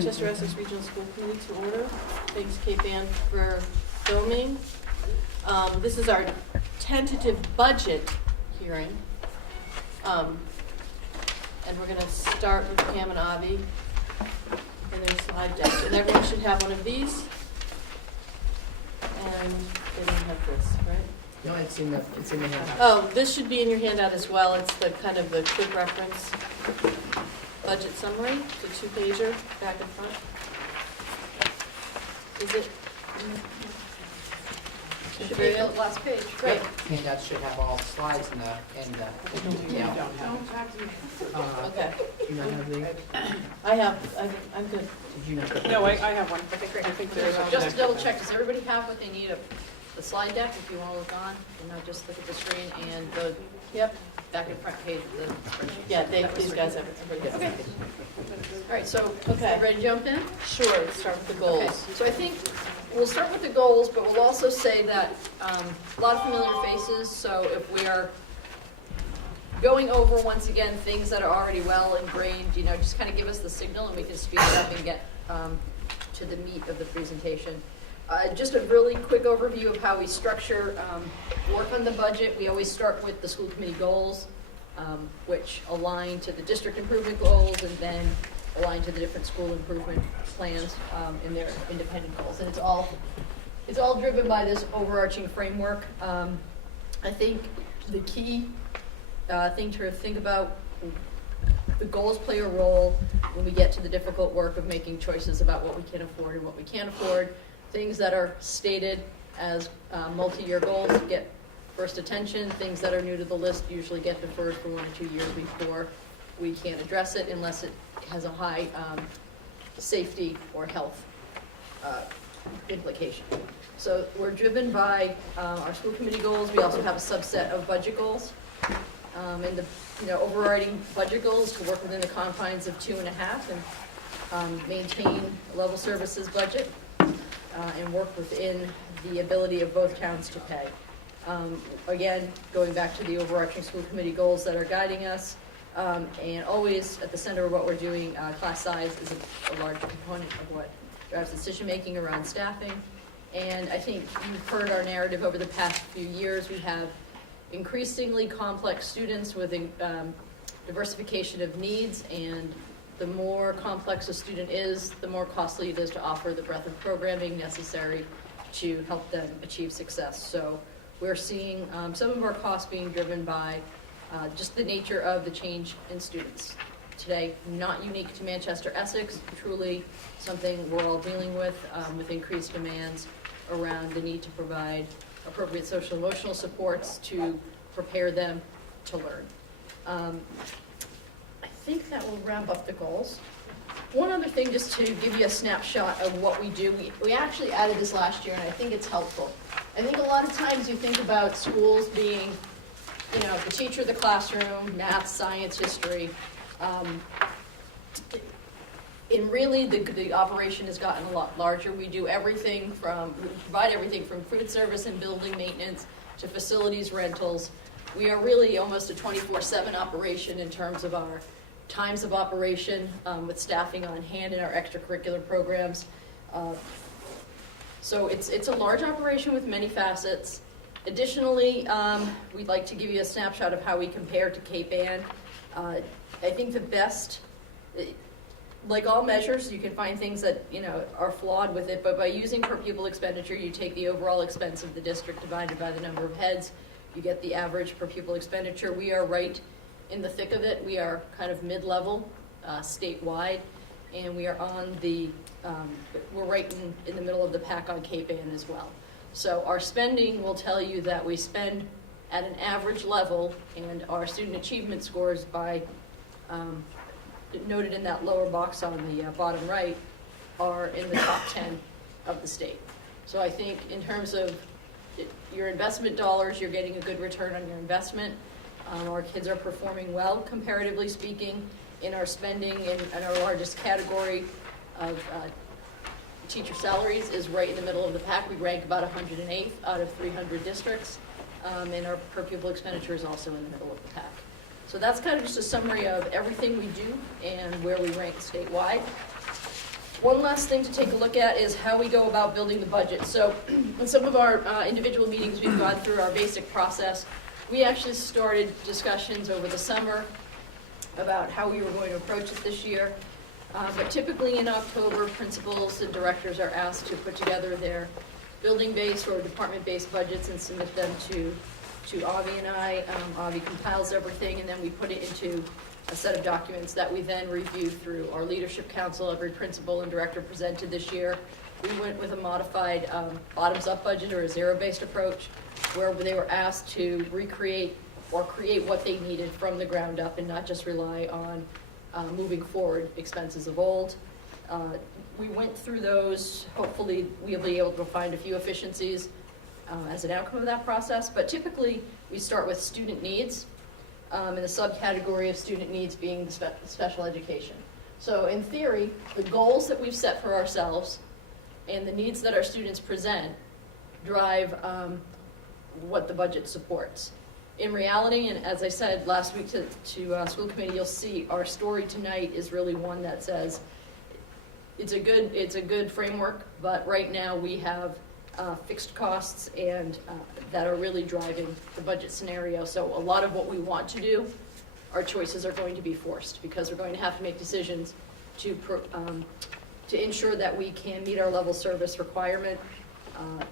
Manchester Essex Regional School Committee to order. Thanks, Cape Ann, for filming. This is our tentative budget hearing. And we're going to start with Pam and Avi and their slide deck. And everyone should have one of these. And they don't have this, right? No, it's in the handout. Oh, this should be in your handout as well. It's the kind of the quick reference budget summary, the two-pager back and front. Is it? Should be the last page. Great. Handout should have all slides in the detail. Okay. Do you not have the? I'm good. Did you not? No, I have one. Okay, great. I think there's a Just to double check, does everybody have what they need? The slide deck, if you want to look on, and not just look at the screen, and the Yep. back and front page of the spreadsheet? Yeah, these guys have it. Everybody has it. Okay. All right, so, Okay. ready to jump in? Sure, let's start with the Okay, goals. so I think we'll start with the goals, but we'll also say that a lot of familiar faces, so if we are going over, once again, things that are already well ingrained, just kind of give us the signal and we can speed it up and get to the meat of the presentation. Just a really quick overview of how we structure work on the budget. We always start with the school committee goals, which align to the district improvement goals and then align to the different school improvement plans in their independent goals. And it's all driven by this overarching framework. I think the key thing to think about, the goals play a role when we get to the difficult work of making choices about what we can afford and what we can't afford. Things that are stated as multi-year goals get first attention. Things that are new to the list usually get deferred for 1 or 2 years before we can't address it unless it has a high safety or health implication. So we're driven by our school committee goals. We also have a subset of budget goals. And the overriding budget goals to work within the confines of 2.5 and maintain a level services budget. And work within the ability of both towns to pay. Again, going back to the overarching school committee goals that are guiding us, and always at the center of what we're doing, class size is a large component of what drives decision-making around staffing. And I think you've heard our narrative over the past few years. We have increasingly complex students with diversification of needs, and the more complex a student is, the more costly it is to offer the breadth of programming necessary to help them achieve success. So we're seeing some of our costs being driven by just the nature of the change in students. Today, not unique to Manchester Essex, truly something we're all dealing with increased demands around the need to provide appropriate social and emotional supports to prepare them to learn. I think that will wrap up the goals. One other thing, just to give you a snapshot of what we do, we actually added this last year, and I think it's helpful. I think a lot of times you think about schools being, the teacher, the classroom, math, science, history. And really, the operation has gotten a lot larger. We provide everything from food service and building maintenance to facilities rentals. We are really almost a 24/7 operation in terms of our times of operation, with staffing on hand in our extracurricular programs. So it's a large operation with many facets. Additionally, we'd like to give you a snapshot of how we compare to Cape Ann. I think the best, like all measures, you can find things that are flawed with it, but by using per pupil expenditure, you take the overall expense of the district divided by the number of heads, you get the average per pupil expenditure. We are right in the thick of it. We are kind of mid-level statewide, and we are on we're right in the middle of the pack on Cape Ann as well. So our spending will tell you that we spend at an average level, and our student achievement scores noted in that lower box on the bottom right are in the top 10 of the state. So I think in terms of your investment dollars, you're getting a good return on your investment. Our kids are performing well, comparatively speaking, in our spending, and our largest category of teacher salaries is right in the middle of the pack. We rank about 108th out of 300 districts, and our per pupil expenditure is also in the middle of the pack. So that's kind of just a summary of everything we do and where we rank statewide. One last thing to take a look at is how we go about building the budget. So in some of our individual meetings, we've gone through our basic process. We actually started discussions over the summer about how we were going to approach it this year. But typically in October, principals and directors are asked to put together their building-based or department-based budgets and submit them to Avi and I. Avi compiles everything, and then we put it into a set of documents that we then review through our leadership council. Every principal and director presented this year. We went with a modified bottoms-up budget or a zero-based approach, where they were asked to recreate or create what they needed from the ground up and not just rely on moving forward expenses of old. We went through those. Hopefully, we'll be able to find a few efficiencies as an outcome of that process. But typically, we start with student needs, and the subcategory of student needs being the special education. So in theory, the goals that we've set for ourselves and the needs that our students present drive what the budget supports. In reality, and as I said last week to school committee, you'll see our story tonight is really one that says it's a good framework, but right now we have fixed costs and that are really driving the budget scenario. So a lot of what we want to do, our choices are going to be forced because we're going to have to make decisions to ensure that we can meet our level service requirement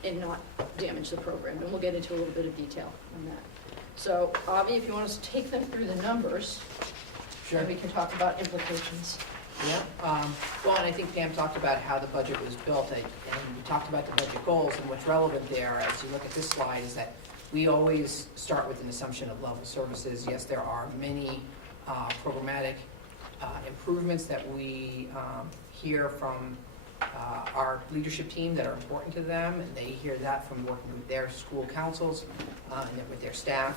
and not damage the program. And we'll get into a little bit of detail on that. So Avi, if you want us to take them through the numbers, Sure. and we can talk about implications. Yeah, well, and I think Pam talked about how the budget was built, and we talked about the budget goals, and what's relevant there, as you look at this slide, is that we always start with an assumption of level services. Yes, there are many programmatic improvements that we hear from our leadership team that are important to them, and they hear that from working with their school councils and with their staff.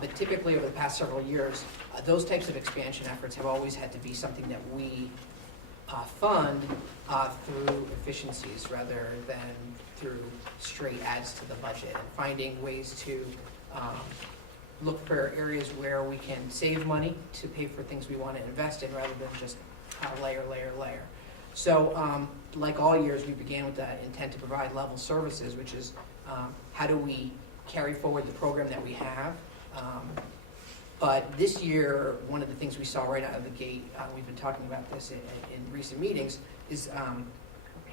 But typically over the past several years, those types of expansion efforts have always had to be something that we fund through efficiencies rather than through straight adds to the budget, and finding ways to look for areas where we can save money to pay for things we want to invest in rather than just layer. So like all years, we began with that intent to provide level services, which is how do we carry forward the program that we have. But this year, one of the things we saw right out of the gate, we've been talking about this in recent meetings, is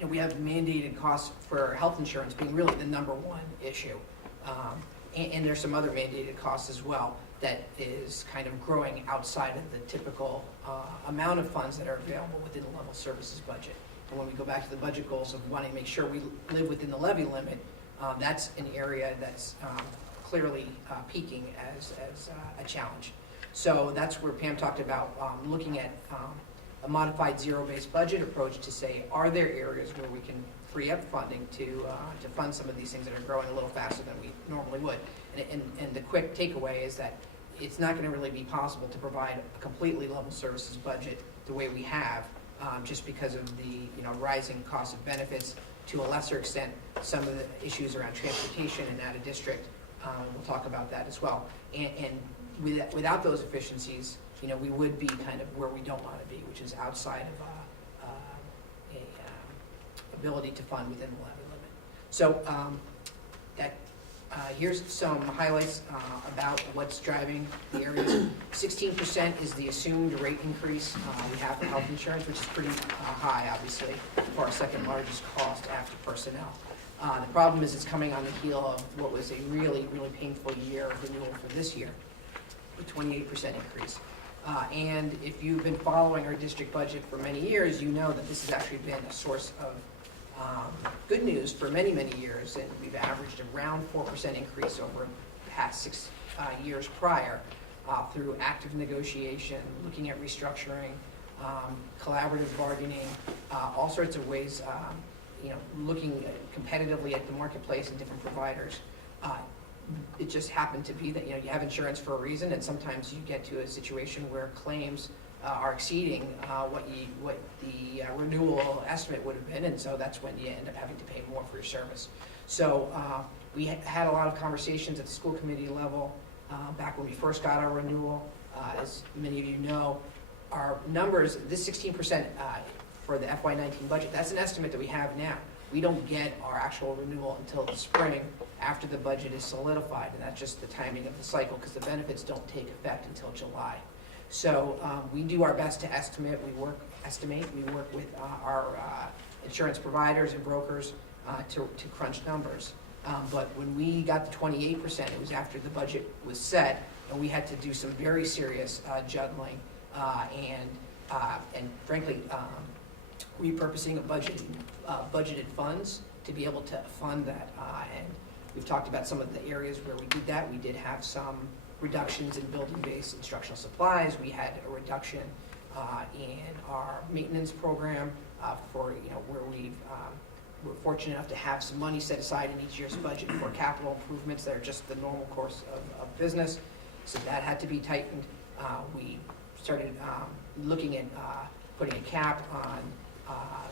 we have mandated costs for health insurance being really the number one issue. And there's some other mandated costs as well that is kind of growing outside of the typical amount of funds that are available within the level services budget. And when we go back to the budget goals of wanting to make sure we live within the levy limit, that's an area that's clearly peaking as a challenge. So that's where Pam talked about looking at a modified zero-based budget approach to say, are there areas where we can free up funding to fund some of these things that are growing a little faster than we normally would? And the quick takeaway is that it's not going to really be possible to provide a completely level services budget the way we have, just because of the rising cost of benefits, to a lesser extent some of the issues around transportation and out of district. We'll talk about that as well. And without those efficiencies, we would be kind of where we don't want to be, which is outside of ability to fund within the levy limit. So here's some highlights about what's driving the areas. 16% is the assumed rate increase we have for health insurance, which is pretty high, obviously, for our second largest cost after personnel. The problem is it's coming on the heel of what was a really, really painful year of renewal for this year, a 28% increase. And if you've been following our district budget for many years, you know that this has actually been a source of good news for many, many years, and we've averaged around 4% increase over the past 6 years prior through active negotiation, looking at restructuring, collaborative bargaining, all sorts of ways, looking competitively at the marketplace and different providers. It just happened to be that you have insurance for a reason, and sometimes you get to a situation where claims are exceeding what the renewal estimate would have been, and so that's when you end up having to pay more for your service. So we had a lot of conversations at the school committee level back when we first got our renewal. As many of you know, our numbers, this 16% for the FY19 budget. That's an estimate that we have now. We don't get our actual renewal until the spring after the budget is solidified, and that's just the timing of the cycle because the benefits don't take effect until July. So we do our best to estimate. We work with our insurance providers and brokers to crunch numbers. But when we got the 28%, it was after the budget was set, and we had to do some very serious juggling and frankly, repurposing of budgeted funds to be able to fund that. And we've talked about some of the areas where we did that. We did have some reductions in building-based instructional supplies. We had a reduction in our maintenance program for, where we're fortunate enough to have some money set aside in each year's budget for capital improvements that are just the normal course of business. So that had to be tightened. We started looking at putting a cap on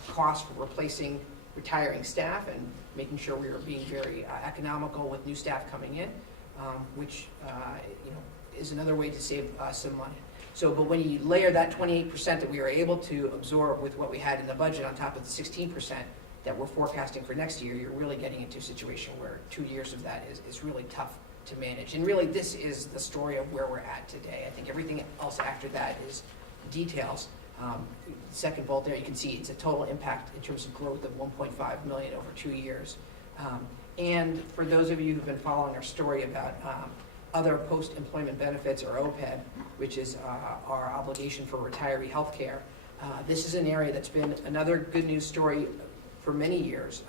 costs for replacing retiring staff and making sure we were being very economical with new staff coming in, which is another way to save some money. So, but when you layer that 28% that we were able to absorb with what we had in the budget on top of the 16% that we're forecasting for next year, you're really getting into a situation where 2 years of that is really tough to manage. And really, this is the story of where we're at today. I think everything else after that is details. Second bullet there, you can see it's a total impact in terms of growth of 1.5 million over 2 years. And for those of you who've been following our story about other post-employment benefits, or OPEB, which is our obligation for retiree health care, this is an area that's been another good news story for many years.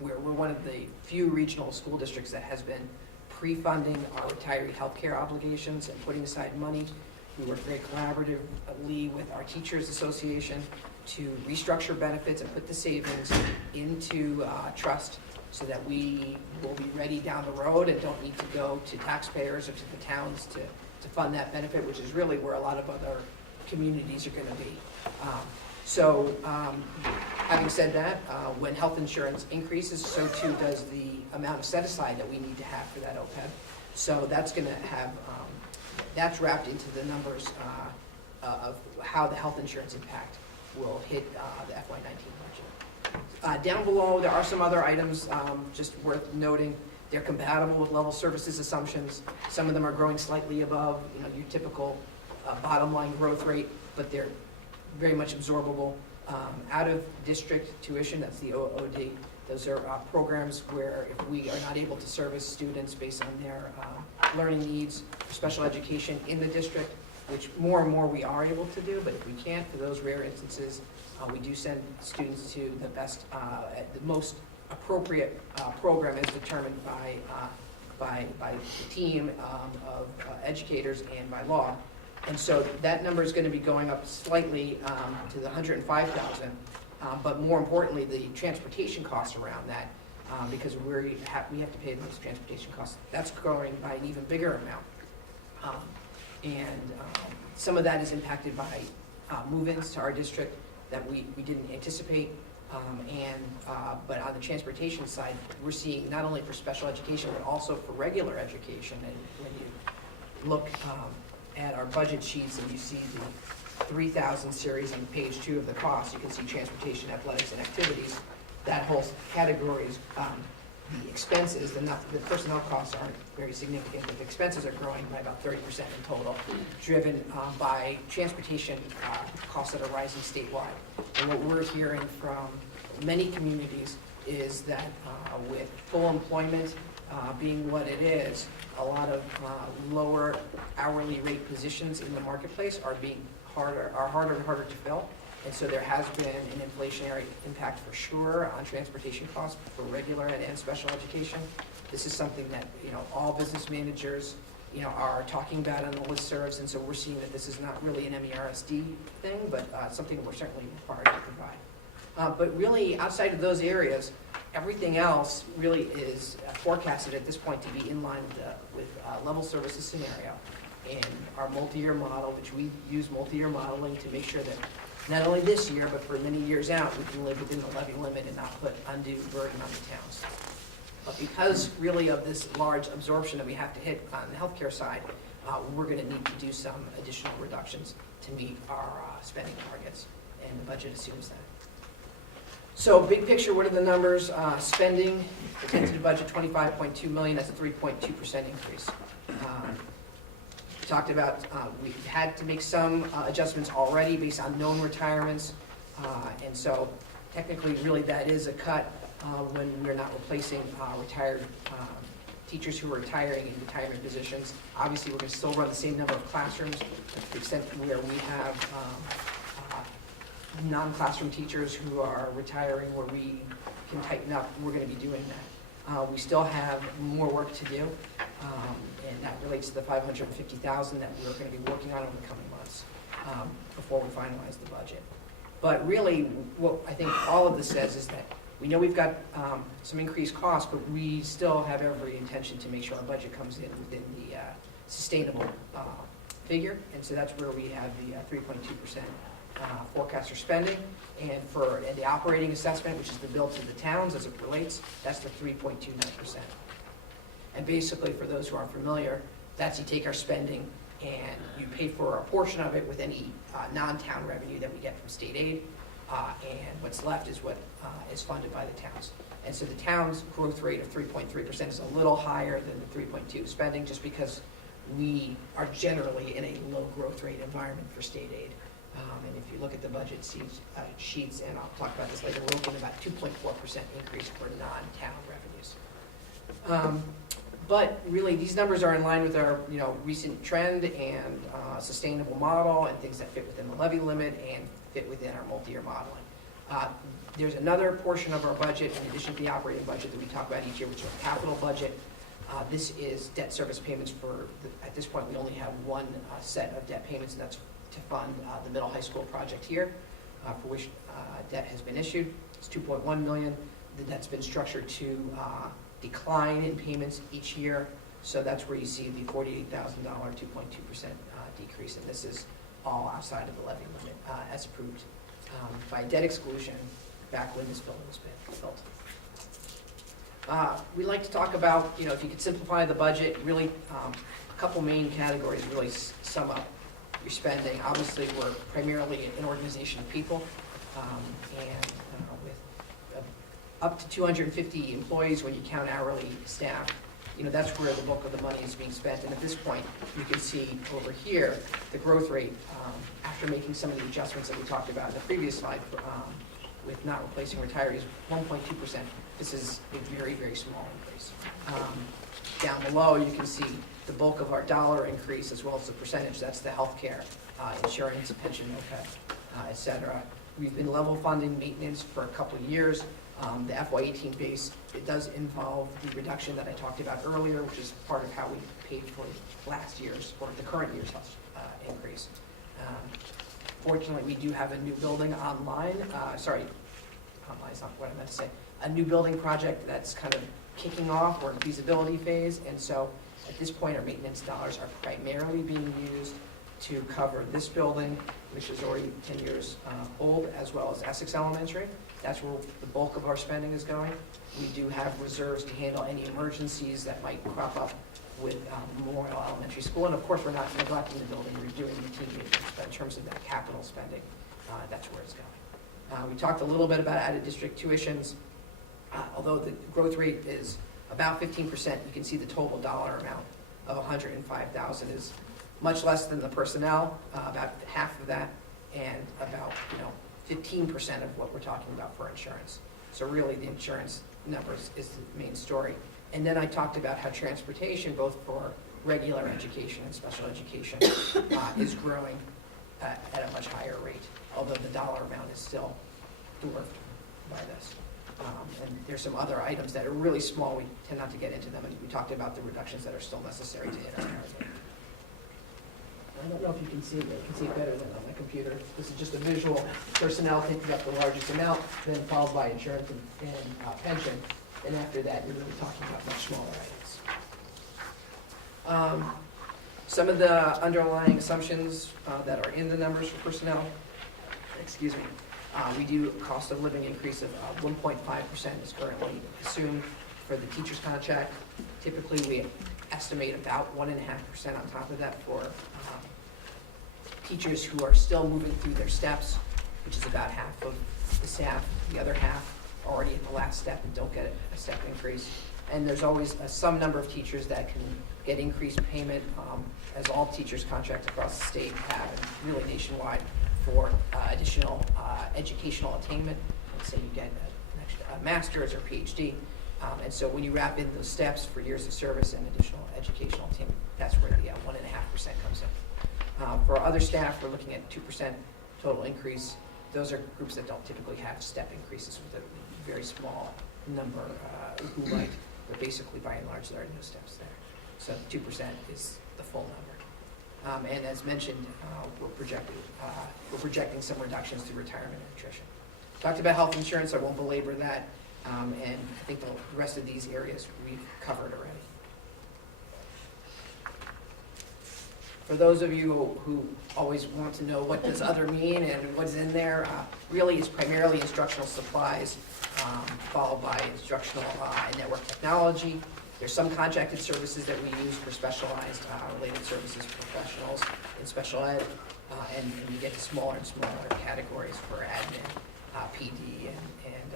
We're one of the few regional school districts that has been pre-funding our retiree health care obligations and putting aside money. We work very collaboratively with our Teachers Association to restructure benefits and put the savings into trust so that we will be ready down the road and don't need to go to taxpayers or to the towns to fund that benefit, which is really where a lot of other communities are going to be. Having said that, when health insurance increases, so too does the amount of set aside that we need to have for that OPEB. So that's going to have, that's wrapped into the numbers of how the health insurance impact will hit the FY19 budget. Down below, there are some other items just worth noting. They're compatible with level services assumptions. Some of them are growing slightly above your typical bottom line growth rate, but they're very much absorbable. Out of district tuition, that's the OOD. Those are programs where if we are not able to service students based on their learning needs for special education in the district, which more and more we are able to do, but if we can't, for those rare instances, we do send students to the best, the most appropriate program as determined by the team of educators and by law. And so that number is going to be going up slightly to the 105,000, but more importantly, the transportation costs around that, because we have to pay those transportation costs. That's growing by an even bigger amount, some of that is impacted by move-ins to our district that we didn't anticipate. But on the transportation side, we're seeing not only for special education, but also for regular education. And when you look at our budget sheets and you see the 3,000 series on page 2 of the cost, you can see transportation, athletics, and activities. That whole category is the expenses, the personnel costs aren't very significant, but the expenses are growing by about 30% in total, driven by transportation costs that are rising statewide. And what we're hearing from many communities is that with full employment being what it is, a lot of lower hourly rate positions in the marketplace are harder and harder to fill. And so there has been an inflationary impact for sure on transportation costs for regular and special education. This is something that all business managers are talking about on the listservs, and so we're seeing that this is not really an MERSD thing, but something that we're certainly required to provide. But really, outside of those areas, everything else really is forecasted at this point to be in line with level services scenario and our multi-year model, which we use multi-year modeling to make sure that not only this year, but for many years out, we can live within the levy limit and not put undue burden on the towns. But because really of this large absorption that we have to hit on the healthcare side, we're going to need to do some additional reductions to meet our spending targets. and the budget assumes that. So big picture, what are the numbers? Spending, the tentative budget, 25.2 million, that's a 3.2% increase. We talked about, we've had to make some adjustments already based on known retirements, and so technically, really, that is a cut when we're not replacing retired teachers who are retiring in retirement positions. Obviously, we're going to still run the same number of classrooms, but to the extent where we have non-classroom teachers who are retiring, where we can tighten up, we're going to be doing that. We still have more work to do, and that relates to the $550,000 that we're going to be working on in the coming months before we finalize the budget. But really, what I think all of this says is that we know we've got some increased costs, but we still have every intention to make sure our budget comes in within the sustainable figure, and so that's where we have the 3.2% forecast for spending, and for the operating assessment, which is the bill to the towns as it relates, that's the 3.29%. And basically, for those who aren't familiar, that's you take our spending and you pay for a portion of it with any non-town revenue that we get from state aid, and what's left is what is funded by the towns. And so the town's growth rate of 3.3% is a little higher than the 3.2 spending, just because we are generally in a low growth rate environment for state aid. And if you look at the budget sheets, and I'll talk about this later, we're looking at about 2.4% increase for non-town revenues. But really, these numbers are in line with our recent trend and sustainable model, and things that fit within the levy limit and fit within our multi-year modeling. There's another portion of our budget, in addition to the operating budget that we talk about each year, which is our capital budget. This is debt service payments for, at this point, we only have one set of debt payments, and that's to fund the middle high school project here, for which debt has been issued. It's $2.1 million. The debt's been structured to decline in payments each year, so that's where you see the $48,000, 2.2% decrease, and this is all outside of the levy limit as approved by debt exclusion back when this building was built. We like to talk about, if you could simplify the budget, really a couple main categories really sum up your spending. Obviously, we're primarily an organization of people, and with up to 250 employees when you count hourly staff, that's where the bulk of the money is being spent. And at this point, you can see over here, the growth rate, after making some of the adjustments that we talked about in the previous slide, with not replacing retirees, 1.2%. This is a very, very small increase. Down below, you can see the bulk of our dollar increase, as well as the percentage. That's the healthcare, insurance, pension, OPEB, et cetera. We've been level funding maintenance for a couple of years. The FY18 base, it does involve the reduction that I talked about earlier, which is part of how we paid for last year's, or the current year's health increase. Fortunately, we do have a new building online. Online is not what I meant to say. A new building project that's kind of kicking off. We're in feasibility phase, and so at this point, our maintenance dollars are primarily being used to cover this building, which is already 10 years old, as well as Essex Elementary. That's where the bulk of our spending is going. We do have reserves to handle any emergencies that might crop up with Memorial Elementary School. And of course, we're not neglecting the building, we're doing routine maintenance, but in terms of that capital spending, that's where it's going. We talked a little bit about out-of-district tuitions. Although the growth rate is about 15%, you can see the total dollar amount of $105,000 is much less than the personnel, about half of that, and about 15% of what we're talking about for insurance. So really, the insurance numbers is the main story. And then I talked about how transportation, both for regular education and special education, is growing at a much higher rate, although the dollar amount is still dwarfed by this. And there's some other items that are really small. We tend not to get into them, and we talked about the reductions that are still necessary to hit our target. I don't know if you can see it, but you can see it better than on my computer. This is just a visual. Personnel taking up the largest amount, then followed by insurance and pension. And after that, you're really talking about much smaller items. Some of the underlying assumptions that are in the numbers for personnel, excuse me, we do a cost of living increase of 1.5% is currently assumed for the teacher's contract. Typically, we estimate about 1.5% on top of that for teachers who are still moving through their steps. which is about half of the staff. The other half are already at the last step and don't get a step increase. And there's always some number of teachers that can get increased payment, as all teachers contracts across the state have, and really nationwide, for additional educational attainment. Let's say you get a master's or PhD. And so when you wrap in those steps for years of service and additional educational attainment, that's where the 1.5% comes in. For other staff, we're looking at 2% total increase. Those are groups that don't typically have step increases, with a very small number who might, but basically by and large there are no steps there. So 2% is the full number. And as mentioned, we're projecting some reductions through retirement and attrition. Talked about health insurance, I won't belabor that, and I think the rest of these areas we've covered already. For those of you who always want to know what does other mean and what's in there, really it's primarily instructional supplies, followed by instructional and network technology. There's some contracted services that we use for specialized related services professionals in special ed, and we get to smaller and smaller categories for admin, PD, and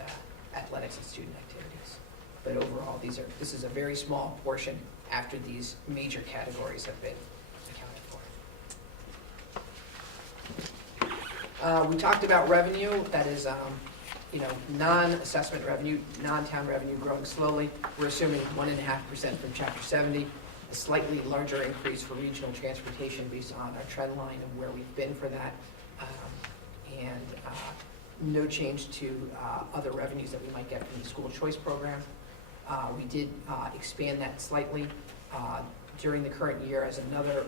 athletics and student activities. But overall, this is a very small portion after these major categories have been accounted for. We talked about revenue, that is non-assessment revenue, non-town revenue growing slowly. We're assuming 1.5% from Chapter 70, a slightly larger increase for regional transportation based on our trend line of where we've been for that, and no change to other revenues that we might get from the school choice program. We did expand that slightly during the current year as another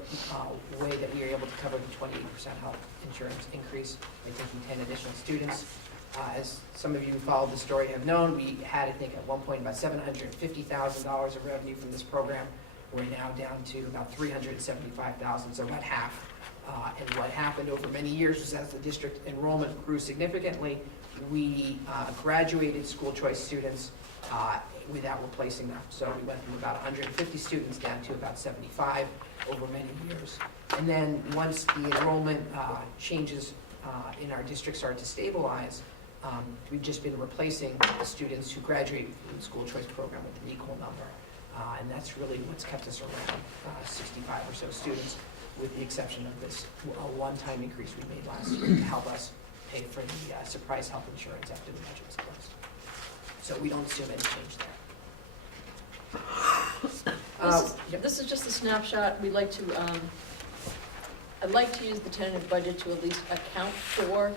way that we are able to cover the 28% health insurance increase by taking 10 additional students. As some of you who followed the story have known, we had, I think, at one point about $750,000 of revenue from this program. We're now down to about $375,000, so about half. And what happened over many years was as the district enrollment grew significantly, we graduated school choice students without replacing them. So we went from about 150 students down to about 75 over many years. And then once the enrollment changes in our district started to stabilize, we've just been replacing the students who graduate from the school choice program with an equal number. And that's really what's kept us around 65 or so students, with the exception of this one-time increase we made last year to help us pay for the surprise health insurance after the budget was closed. So we don't assume any change there. This is just a snapshot. I'd like to use the tentative budget to at least account for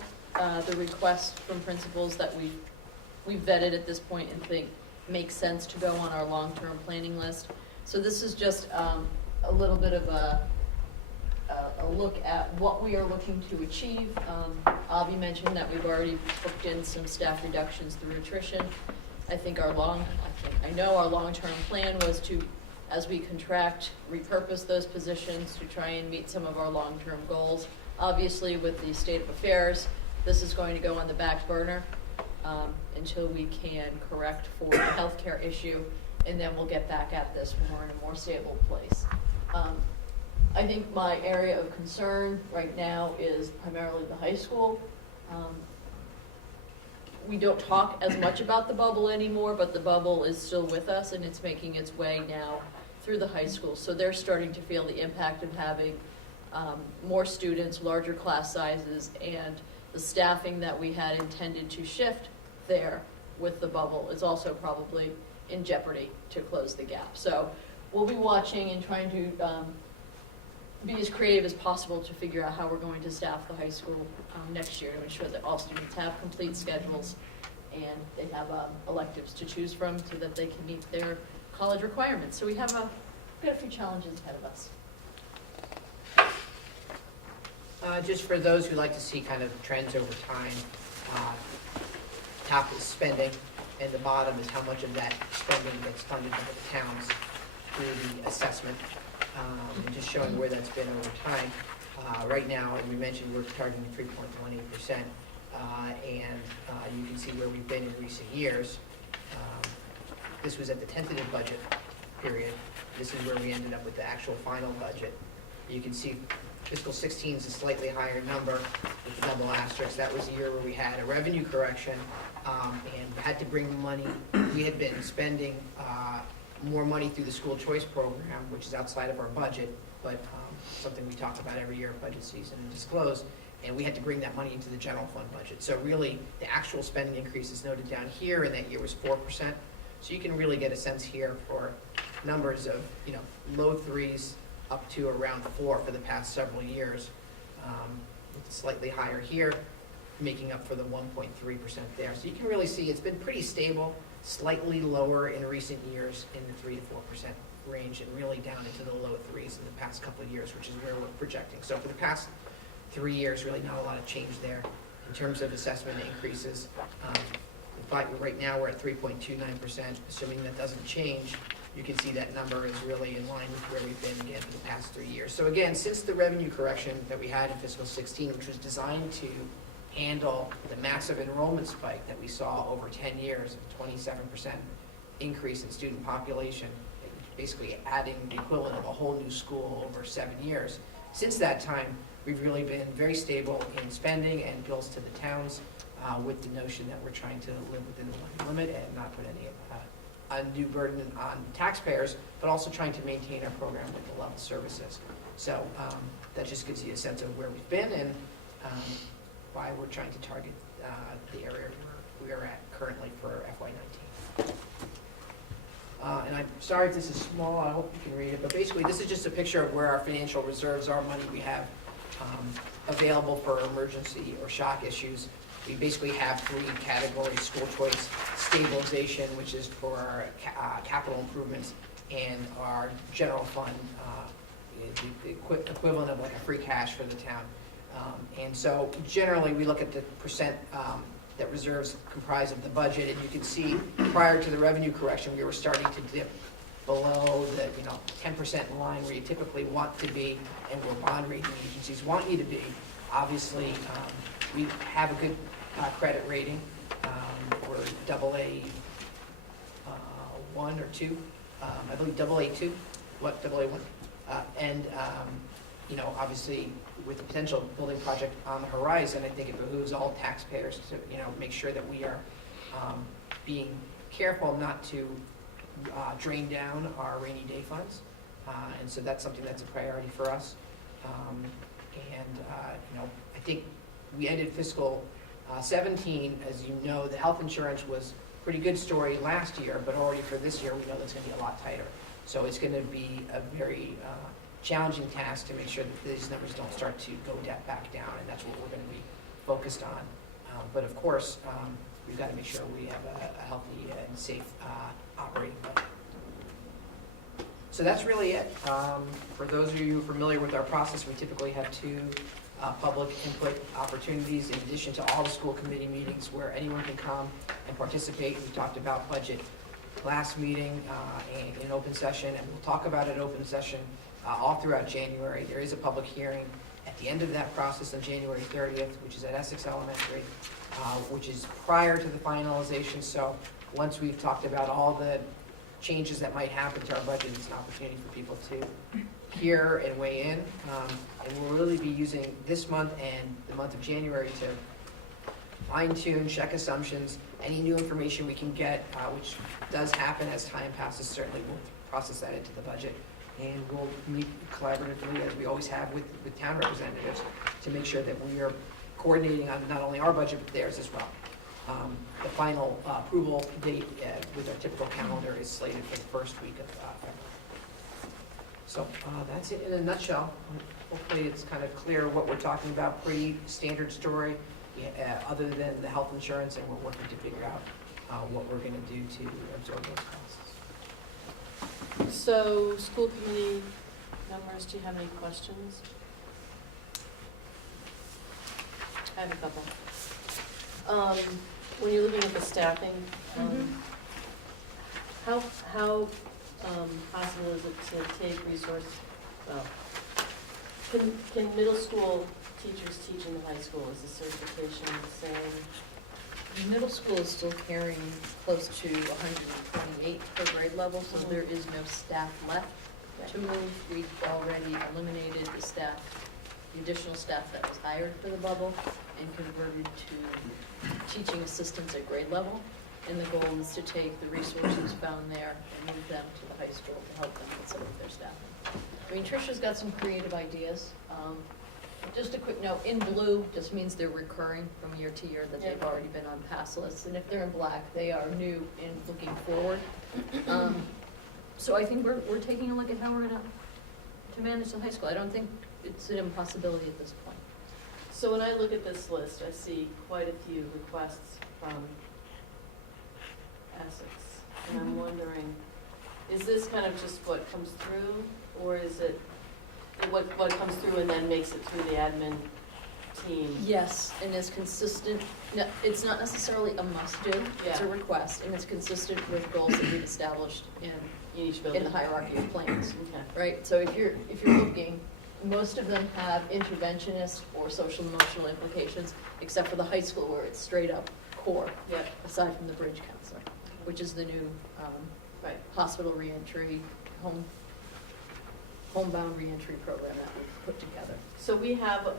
the requests from principals that we've vetted at this point and think makes sense to go on our long-term planning list. So this is just a little bit of a look at what we are looking to achieve. Avi mentioned that we've already booked in some staff reductions through attrition. I know our long-term plan was to, as we contract, repurpose those positions to try and meet some of our long-term goals. Obviously, with the state of affairs, this is going to go on the back burner until we can correct for the healthcare issue, and then we'll get back at this when we're in a more stable place. I think my area of concern right now is primarily the high school. We don't talk as much about the bubble anymore, but the bubble is still with us, and it's making its way now through the high school. So they're starting to feel the impact of having more students, larger class sizes, and the staffing that we had intended to shift there with the bubble is also probably in jeopardy to close the gap. So we'll be watching and trying to be as creative as possible to figure out how we're going to staff the high school next year to ensure that all students have complete schedules and they have electives to choose from so that they can meet their college requirements. So we've got a few challenges ahead of us. Just for those who like to see kind of trends over time, top is spending, and the bottom is how much of that spending gets funded by the towns through the assessment, and just showing where that's been over time. Right now, as we mentioned, we're targeting 3.18%, and you can see where we've been in recent years. This was at the tentative budget period. This is where we ended up with the actual final budget. You can see fiscal 16 is a slightly higher number with the double asterisk. That was the year where we had a revenue correction and had to bring money. We had been spending more money through the school choice program, which is outside of our budget, but something we talk about every year at budget season and disclose. And we had to bring that money into the general fund budget. So really, the actual spending increase is noted down here, and that year was 4%. So you can really get a sense here for numbers of, you know, low threes up to around 4 for the past several years. It's slightly higher here, making up for the 1.3% there. So you can really see it's been pretty stable, slightly lower in recent years in the 3 to 4% range, and really down into the low threes in the past couple of years, which is where we're projecting. So for the past 3 years, really not a lot of change there in terms of assessment increases. In fact, right now we're at 3.29%. Assuming that doesn't change, you can see that number is really in line with where we've been again for the past 3 years. So again, since the revenue correction that we had in fiscal 16, which was designed to handle the massive enrollment spike that we saw over 10 years, a 27% increase in student population, basically adding the equivalent of a whole new school over 7 years. Since that time, we've really been very stable in spending and bills to the towns, with the notion that we're trying to live within the limit and not put any undue burden on taxpayers, but also trying to maintain our program with the level services. So that just gives you a sense of where we've been and why we're trying to target the area where we are at currently for FY19. And I'm sorry if this is small, I hope you can read it, but basically this is just a picture of where our financial reserves are, money we have available for emergency or shock issues. We basically have 3 categories: school choice, stabilization, which is for our capital improvements, and our general fund, the equivalent of like a free cash for the town. And so generally we look at the percent that reserves comprise of the budget, and you can see prior to the revenue correction, we were starting to dip below the 10% line where you typically want to be and where bond rating agencies want you to be. Obviously, we have a good credit rating. We're AA1 or 2, I believe AA2, AA1, and obviously with the potential building project on the horizon, I think it behooves all taxpayers to make sure that we are being careful not to drain down our rainy day funds, and so that's something that's a priority for us. I think we ended fiscal 17, as you know, the health insurance was a pretty good story last year, but already for this year, we know that's going to be a lot tighter. So it's going to be a very challenging task to make sure that these numbers don't start to go back down, and that's what we're going to be focused on. But of course, we've got to make sure we have a healthy and safe operating budget. So that's really it. For those of you familiar with our process, we typically have 2 public input opportunities in addition to all the school committee meetings where anyone can come and participate. We talked about budget last meeting in open session, and we'll talk about it in open session all throughout January. There is a public hearing at the end of that process on January 30th, which is at Essex Elementary, which is prior to the finalization. So once we've talked about all the changes that might happen to our budget, it's an opportunity for people to hear and weigh in. And we'll really be using this month and the month of January to fine-tune, check assumptions, any new information we can get, which does happen as time passes. Certainly we'll process that into the budget. And we'll meet collaboratively, as we always have, with town representatives to make sure that we are coordinating on not only our budget, but theirs as well. The final approval date with our typical calendar is slated for the first week of February. So that's it in a nutshell. Hopefully it's kind of clear what we're talking about. Pretty standard story, other than the health insurance, and we're working to figure out what we're going to do to absorb those costs. So, school committee members, do you have any questions? I have a couple. When you're looking at the staffing, how possible is it to take resource, can middle school teachers teach in the high school? Is the certification the same? Middle school is still carrying close to 128 per grade level, so there is no staff left To move, we already eliminated the additional staff that was hired for the bubble and converted to teaching assistants at grade level. And the goal is to take the resources found there and move them to the high school to help them with some of their staffing. I mean, Tricia's got some creative ideas. Just a quick note, in blue just means they're recurring from year to year, that they've already been on pass lists. And if they're in black, they are new and looking forward. So I think we're taking a look at how we're gonna manage the high school. I don't think it's an impossibility at this point. So when I look at this list, I see quite a few requests from Essex. And I'm wondering, is this kind of just what comes through, or is it what comes through and then makes it through the admin team? Yes, and is consistent, no, it's not necessarily a must-do, it's a Yeah. request, and it's consistent with goals that we've established in Each building? the hierarchy of plans, Okay. right? So if you're looking, most of them have interventionist or social emotional implications, except for the high school where it's straight up core, Yep, aside from the bridge counselor, which is the new right. hospital reentry, homebound reentry program that we've put together. So we have,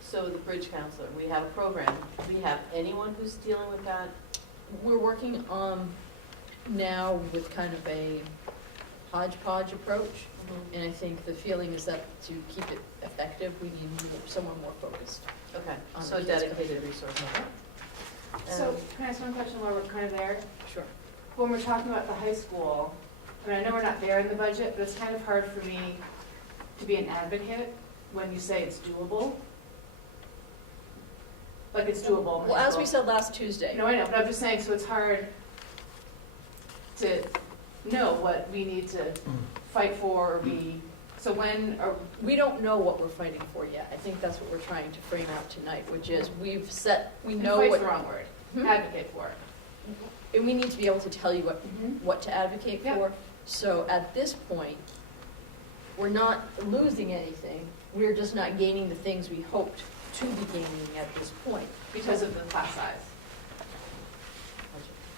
so the bridge counselor, we have a program. Do we have anyone who's dealing with that? We're working now with kind of a hodgepodge approach, and I think the feeling is that to keep it effective, we need someone more focused. Okay, On so the kids dedicated resource. So, can I ask one question while we're kind of there? Sure. When we're talking about the high school, I mean, I know we're not there in the budget, but it's kind of hard for me to be an advocate when you say it's doable. Like it's doable. Well, as we said last Tuesday, No, I know, but I'm just saying, so it's hard to know what we need to fight for, or so when, or, we don't know what we're fighting for yet. I think that's what we're trying to frame out tonight, which is we know fight's what, the wrong word, Hmm? advocate for. and we need to be able to tell you what to advocate Yep. for. So at this point, we're not losing anything. We're just not gaining the things we hoped to be gaining at this point Because of the class size.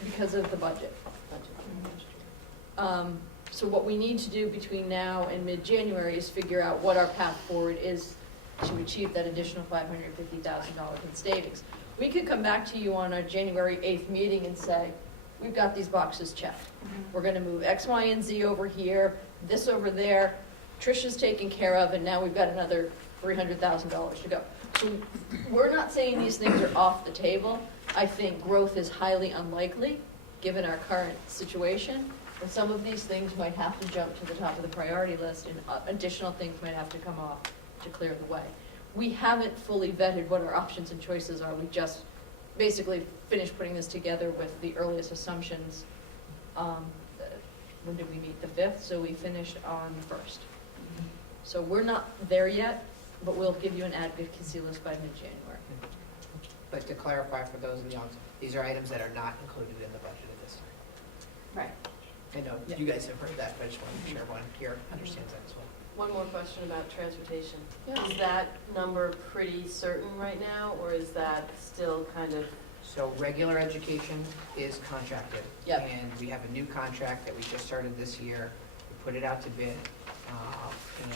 because of the budget. So what we need to do between now and mid-January is figure out what our path forward is to achieve that additional $550,000 in savings. We could come back to you on our January 8th meeting and say, we've got these boxes checked. We're gonna move X, Y, and Z over here, this over there, Tricia's taken care of, and now we've got another $300,000 to go. So we're not saying these things are off the table. I think growth is highly unlikely, given our current situation. And some of these things might have to jump to the top of the priority list, and additional things might have to come off to clear the way. We haven't fully vetted what our options and choices are. We just basically finished putting this together with the earliest assumptions. When did we meet? The 5th, so we finished on the 1st. So we're not there yet, but we'll give you an advocacy list by mid-January. But to clarify for those in the audience, these are items that are not included in the budget at this time. Right. I know you guys have heard that, but I just want to make sure everyone here understands that as well. One more question about transportation. Yeah. Is that number pretty certain right now, or is that still kind of? So regular education is contracted. Yep. And we have a new contract that we just started this year. We put it out to bid, and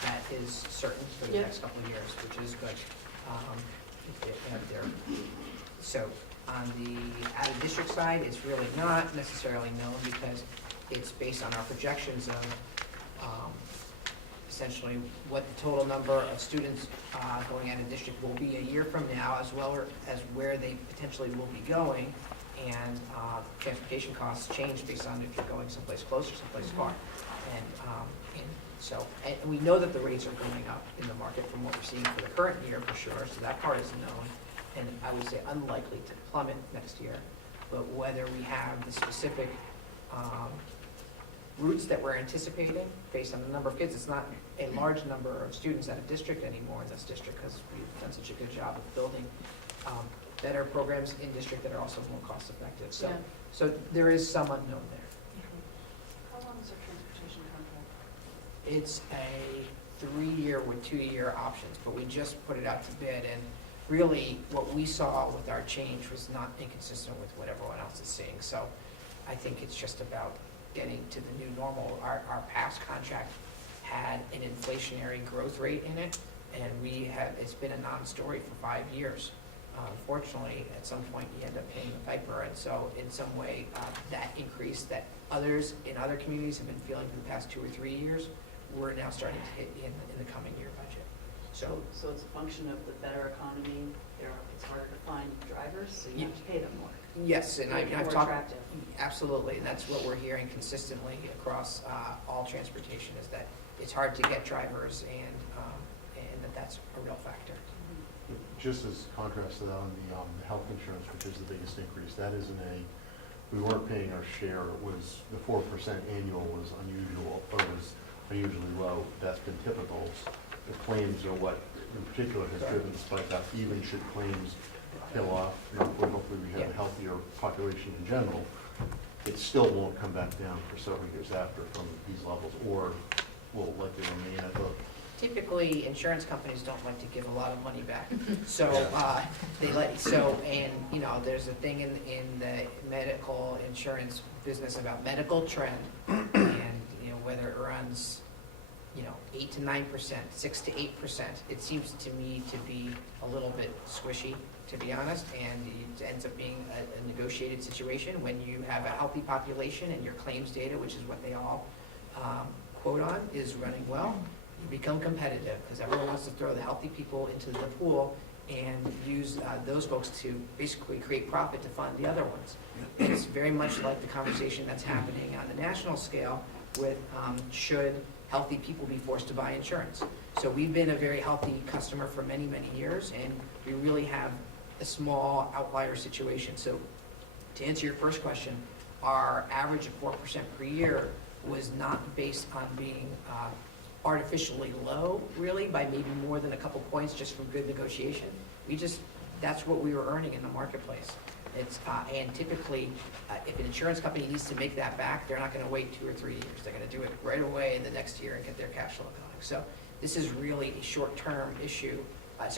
that is certain for the Yep. next couple of years, which is good. So on the out-of-district side, it's really not necessarily known because it's based on our projections of essentially what the total number of students going out of district will be a year from now, as well as where they potentially will be going. And transportation costs change based on if you're going someplace close or someplace far. And we know that the rates are going up in the market from what we're seeing for the current year for sure, so that part is known. And I would say unlikely to plummet next year. But whether we have the specific routes that we're anticipating based on the number of kids, it's not a large number of students out of district anymore in this district because we've done such a good job of building better programs in district that are also more cost effective. So, Yeah. so there is some unknown there. How long is our transportation contract? It's a 3-year with 2-year options, but we just put it out to bid, and really what we saw with our change was not inconsistent with what everyone else is seeing. So I think it's just about getting to the new normal. Our past contract had an inflationary growth rate in it, and it's been a non-story for 5 years. Unfortunately, at some point, you end up paying the piper, and so in some way, that increase that others in other communities have been feeling for the past 2 or 3 years, we're now starting to hit in the coming year budget. So So it's a function of the better economy, it's harder to find drivers, so you have to pay them more. yes, and Make it I've more talked, attractive. absolutely, and that's what we're hearing consistently across all transportation, is that it's hard to get drivers, and that's a real factor. Just as contrast to that, on the health insurance, which is the biggest increase, that isn't we weren't paying our share. It was, the 4% annual was unusual, or was unusually low. That's been typical. The claims are what in particular has driven the spike up. Even should claims tail off, hopefully we have a healthier population in general, it still won't come back down for several years after from these levels, or will likely remain at the. Typically, insurance companies don't like to give a lot of money back, so and there's a thing in the medical insurance business about medical trend, and whether it runs 8 to 9%, 6 to 8%, it seems to me to be a little bit squishy, to be honest, and it ends up being a negotiated situation when you have a healthy population and your claims data, which is what they all quote on, is running well. You become competitive because everyone wants to throw the healthy people into the pool and use those folks to basically create profit to fund the other ones. It's very much like the conversation that's happening on the national scale with should healthy people be forced to buy insurance. So we've been a very healthy customer for many, many years, and we really have a small outlier situation. So to answer your first question, our average of 4% per year was not based on being artificially low, really, by maybe more than a couple points just from good negotiation. That's what we were earning in the marketplace. And typically, if an insurance company needs to make that back, they're not going to wait 2 or 3 years. They're going to do it right away in the next year and get their cash flow going. So this is really a short-term issue, a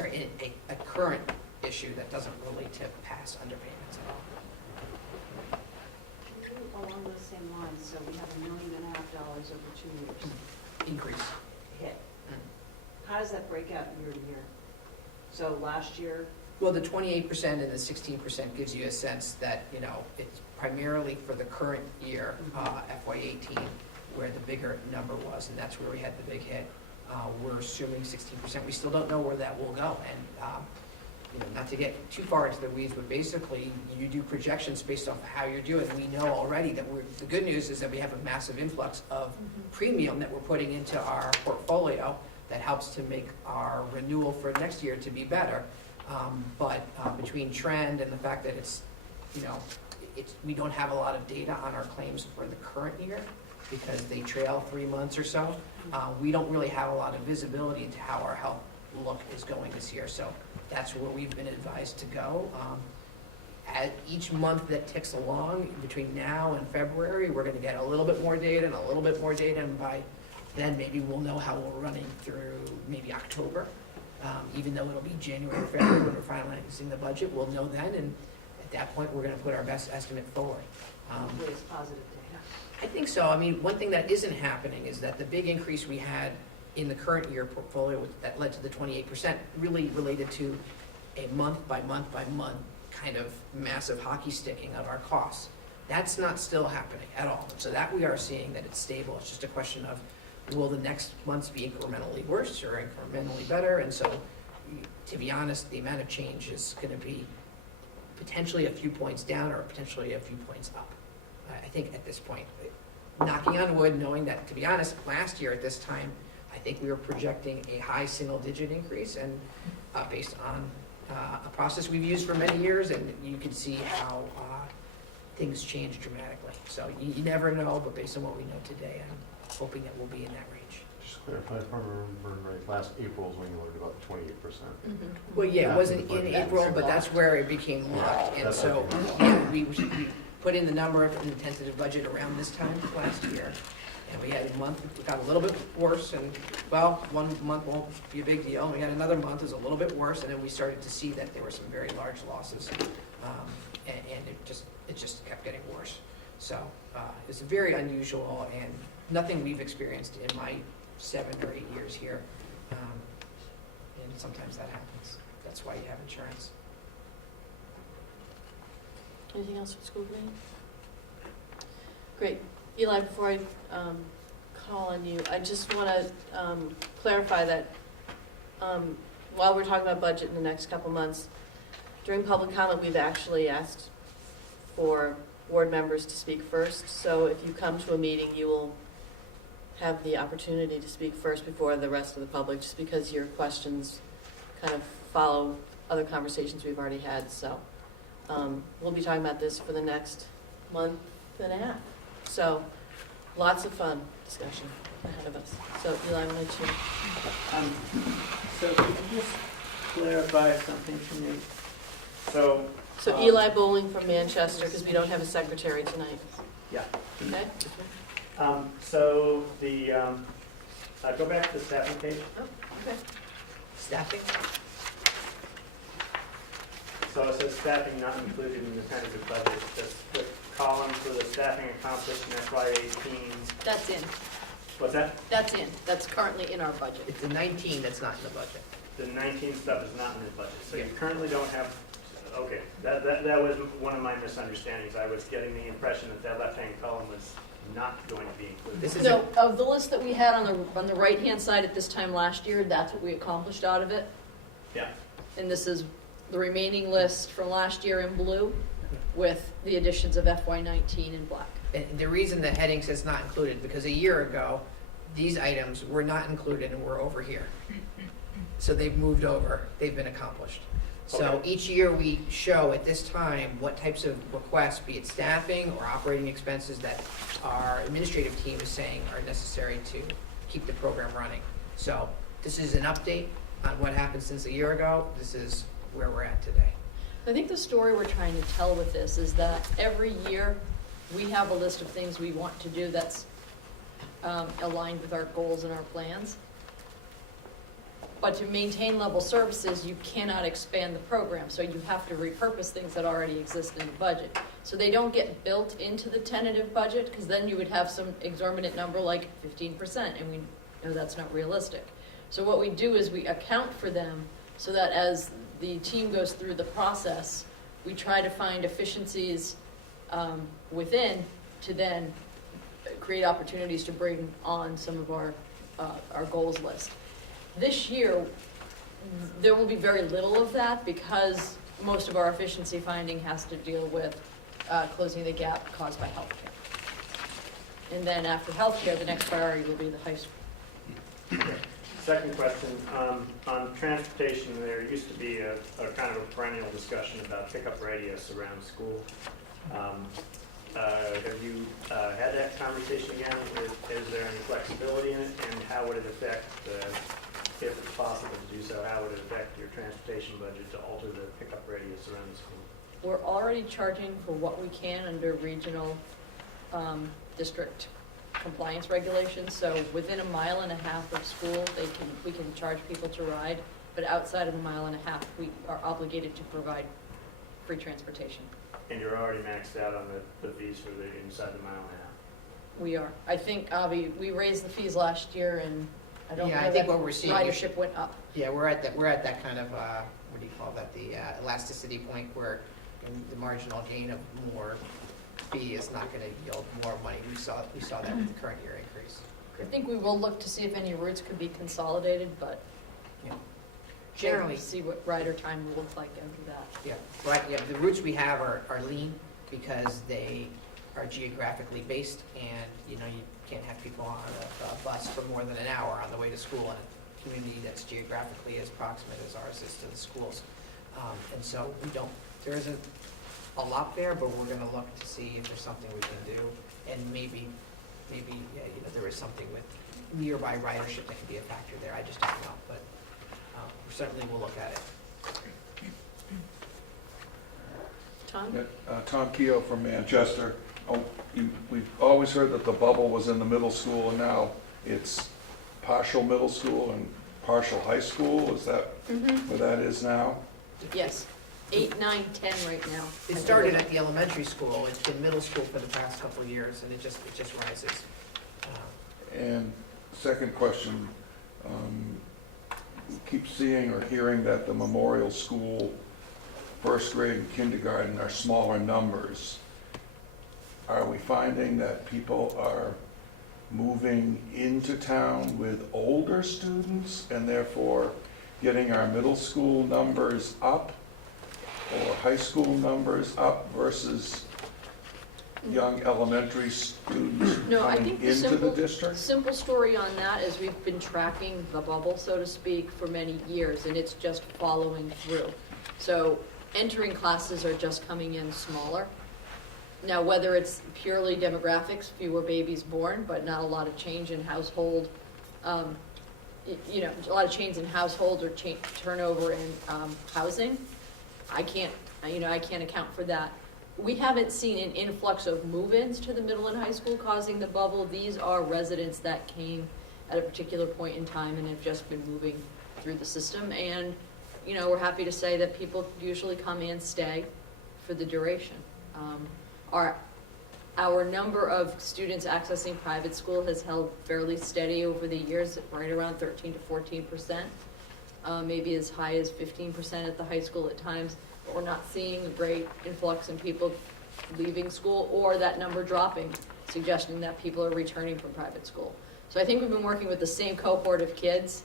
current issue that doesn't relate to past underpayments at all. Along those same lines, so we have $1.5 million over 2 years Increase. hit. How does that break out year to year? So last year, Well, the 28% and the 16% gives you a sense that, it's primarily for the current year, FY18, where the bigger number was, and that's where we had the big hit. We're assuming 16%. We still don't know where that will go, and not to get too far into the weeds, but basically you do projections based off of how you're doing. We know already that the good news is that we have a massive influx of premium that we're putting into our portfolio that helps to make our renewal for next year to be better. But between trend and the fact that we don't have a lot of data on our claims for the current year because they trail 3 months or so, we don't really have a lot of visibility into how our health look is going this year. So that's where we've been advised to go. At each month that ticks along between now and February, we're going to get a little bit more data and a little bit more data, and by then maybe we'll know how we're running through maybe October. Even though it'll be January or February when we're finalizing the budget, we'll know then, and at that point, we're going to put our best estimate forward. hopefully it's positive data. I think so. I mean, one thing that isn't happening is that the big increase we had in the current year portfolio that led to the 28% really related to a month by month by month kind of massive hockey sticking of our costs. That's not still happening at all. So that we are seeing that it's stable. It's just a question of, will the next months be incrementally worse or incrementally better? And so, to be honest, the amount of change is going to be potentially a few points down or potentially a few points up. I think at this point, knocking on wood, knowing that, to be honest, last year at this time, I think we were projecting a high single-digit increase, and based on a process we've used for many years, and you can see how things change dramatically. So you never know, but based on what we know today, I'm hoping that we'll be in that range. Just to clarify, if I remember right, last April is when you learned about 28%. Well, yeah, it After wasn't the in budget. April, but that's where it became locked. And That's so okay. we put in the number in the tentative budget around this time last year. And we had a month, it got a little bit worse, and, well, 1 month won't be a big deal. And we had another month that was a little bit worse, and then we started to see that there were some very large losses. And it just kept getting worse. So it's very unusual and nothing we've experienced in my 7 or 8 years here. And sometimes that happens. That's why you have insurance. Anything else for school committee? Great. Eli, before I call on you, I just want to clarify that while we're talking about budget in the next couple months, during public comment, we've actually asked for board members to speak first. So if you come to a meeting, you will have the opportunity to speak first before the rest of the public, just because your questions kind of follow other conversations we've already had. So we'll be talking about this for the next month and a half. So lots of fun discussion ahead of us. So Eli, I'm going to So can you just clarify something for me? So. Eli Bowling from Manchester, because we don't have a secretary tonight. Yeah. Okay? So the, go back to the staffing page. Oh, okay. Staffing? So it says staffing not included in the tentative budget. The column for the staffing accomplished in FY18. That's in, What's that? that's in, that's currently in our budget. It's the 19 that's not in the budget. The 19 stuff is not in the budget. So you Yeah. currently don't have, okay, that was one of my misunderstandings. I was getting the impression that that left-hand column was not going to be included. This is No, of the list that we had on the right-hand side at this time last year, that's what we accomplished out of it. Yeah. And this is the remaining list from last year in blue with the additions of FY19 in black. And the reason the heading says not included, because a year ago, these items were not included and were over here. So they've moved over, they've been accomplished. So Okay. each year we show at this time what types of requests, be it staffing or operating expenses, that our administrative team is saying are necessary to keep the program running. So this is an update on what happened since a year ago. This is where we're at today. I think the story we're trying to tell with this is that every year we have a list of things we want to do that's aligned with our goals and our plans. But to maintain level services, you cannot expand the program, so you have to repurpose things that already exist in the budget. So they don't get built into the tentative budget, because then you would have some exorbitant number like 15%, and we know that's not realistic. So what we do is we account for them so that as the team goes through the process, we try to find efficiencies within to then create opportunities to bring on some of our goals list. This year, there will be very little of that because most of our efficiency finding has to deal with closing the gap caused by healthcare. And then after healthcare, the next priority will be the high school. Second question, on transportation, there used to be a kind of a perennial discussion about pickup radius around school. Have you had that conversation again? Is there any flexibility in it, and how would it affect, if it's possible to do so, how would it affect your transportation budget to alter the pickup radius around the school? We're already charging for what we can under regional district compliance regulations. So within a mile and a half of school, we can charge people to ride, but outside of a mile and a half, we are obligated to provide free transportation. And you're already maxed out on the fees for the inside the mile and a half? We are. I think, Avi, we raised the fees last year, and I don't know Yeah, I think that what we're seeing. ridership went up. Yeah, we're at that kind of, what do you call that, the elasticity point where the marginal gain of more fee is not gonna yield more money. We saw that with the current year increase. I think we will look to see if any routes could be consolidated, but Yeah. we'll Generally, see what rider time will look like after that. yeah, right, yeah, the routes we have are lean because they are geographically based, and, you can't have people on a bus for more than an hour on the way to school in a community that's geographically as proximate as ours is to the schools. And so there isn't a lot there, but we're gonna look to see if there's something we can do, and maybe, yeah, there is something with nearby ridership that could be a factor there, I just don't know, but certainly we'll look at it. Tom? Tom Keogh from Manchester. We've always heard that the bubble was in the middle school, and now it's partial middle school and partial high school. Is that where that is now? Yes. 8, 9, 10 right now. It started at the elementary school, it's been middle school for the past couple of years, and it just rises. And second question, we keep seeing or hearing that the Memorial School first grade and kindergarten are smaller numbers. Are we finding that people are moving into town with older students and therefore getting our middle school numbers up or high school numbers up versus young elementary students No, I coming think the into the district? simple story on that is we've been tracking the bubble, so to speak, for many years, and it's just following through. So entering classes are just coming in smaller. Now, whether it's purely demographics, fewer babies born, but not a lot of change in household, a lot of change in household or turnover in housing, I can't account for that. We haven't seen an influx of move-ins to the middle and high school causing the bubble. These are residents that came at a particular point in time and have just been moving through the system. And, we're happy to say that people usually come and stay for the duration. Our number of students accessing private school has held fairly steady over the years, right around 13 to 14%, maybe as high as 15% at the high school at times. But we're not seeing a great influx in people leaving school or that number dropping, suggesting that people are returning from private school. So I think we've been working with the same cohort of kids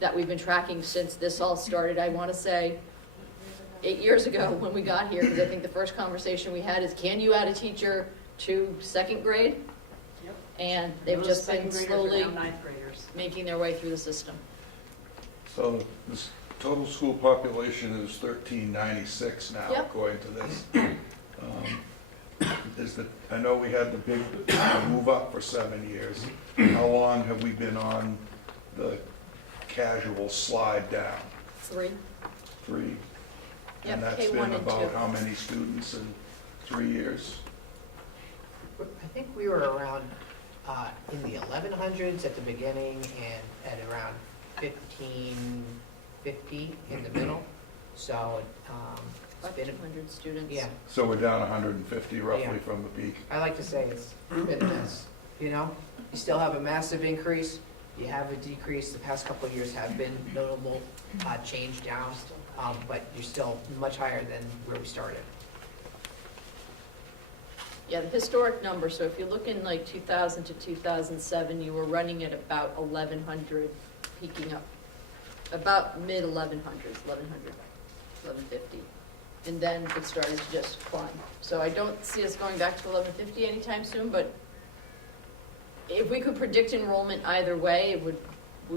that we've been tracking since this all started. I want to say 8 years ago when we got here, because I think the first conversation we had is, can you add a teacher to second grade? Yep. And they've Those just been second graders are slowly now ninth graders. making their way through the system. So this total school population is 1396 now, Yep. according to this. I know we had the big move up for 7 years. How long have we been on the casual slide down? 3. 3? Yep, And that's K1 been and about 2. how many students in 3 years? I think we were around, in the 1100s at the beginning and at around 1550 in the middle. So, About 200 students. yeah, So we're down 150 roughly Yeah. from the peak. I like to say it's been a mess, You still have a massive increase, you have a decrease, the past couple of years have been notable change down, but you're still much higher than where we started. Yeah, the historic number, so if you look in like 2000 to 2007, you were running at about 1,100, peaking up, about mid-1100s, 1150. And then it started to just climb. So I don't see us going back to 1150 anytime soon, but if we could predict enrollment either way, we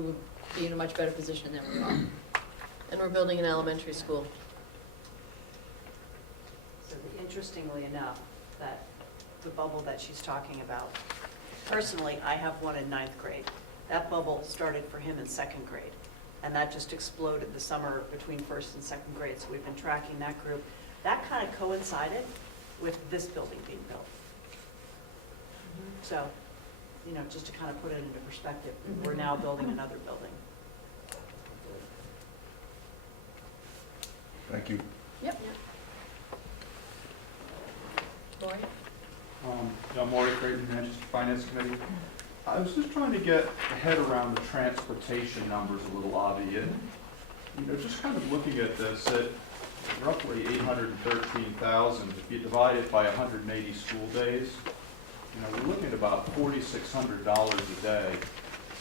would be in a much better position than we are. And we're building an elementary school. So interestingly enough, that the bubble that she's talking about, personally, I have one in ninth grade. That bubble started for him in second grade, and that just exploded the summer between first and second grade, so we've been tracking that group. That kind of coincided with this building being built. So, just to kind of put it into perspective, we're now building another building. Thank you. Yep. Lori? Maury Creighton, Manchester Finance Committee. I was just trying to get a head around the transportation numbers a little, Avi, and, just kind of looking at this, at roughly 813,000, if you divide it by 180 school days, we're looking at about $4,600 a day,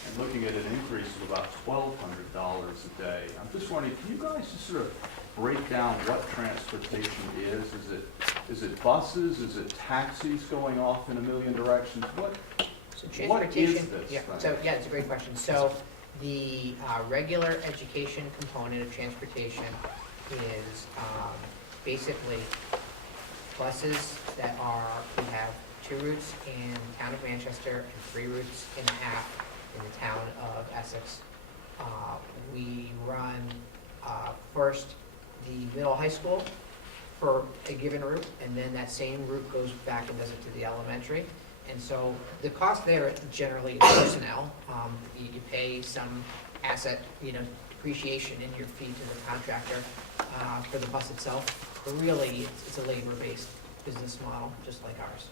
and looking at an increase of about $1,200 a day. I'm just wondering, can you guys just sort of break down what transportation is? Is it buses? Is it taxis going off in a million directions? What is Transportation, this yeah, thing? it's a great question. So the regular education component of transportation is basically buses that we have 2 routes in the town of Manchester and 3 routes and a half in the town of Essex. We run first the middle high school for a given route, and then that same route goes back and does it to the elementary. And so the cost there generally is personnel. You pay some asset, depreciation in your fee to the contractor for the bus itself. But really, it's a labor-based business model, just like ours.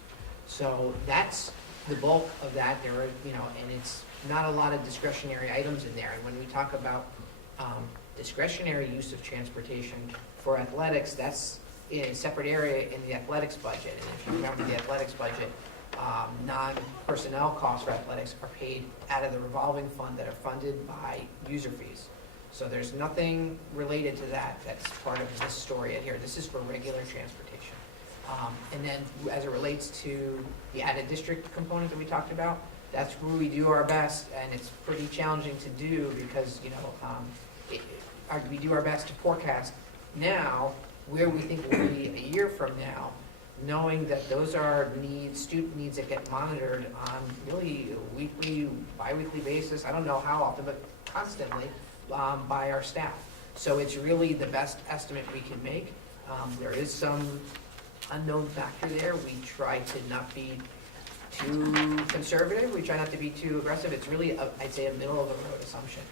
So that's the bulk of that. There are, and it's not a lot of discretionary items in there. And when we talk about discretionary use of transportation for athletics, that's in a separate area in the athletics budget. And if you remember the athletics budget, non-personnel costs for athletics are paid out of the revolving fund that are funded by user fees. So there's nothing related to that that's part of this story here. This is for regular transportation. And then as it relates to the added district component that we talked about, that's where we do our best, and it's pretty challenging to do because, we do our best to forecast now where we think we'll be a year from now, knowing that those are needs, student needs that get monitored on really a weekly, bi-weekly basis. I don't know how often, but constantly by our staff. So it's really the best estimate we can make. There is some unknown factor there. We try to not be too conservative. We try not to be too aggressive. It's really, I'd say, a middle-of-the-road assumption.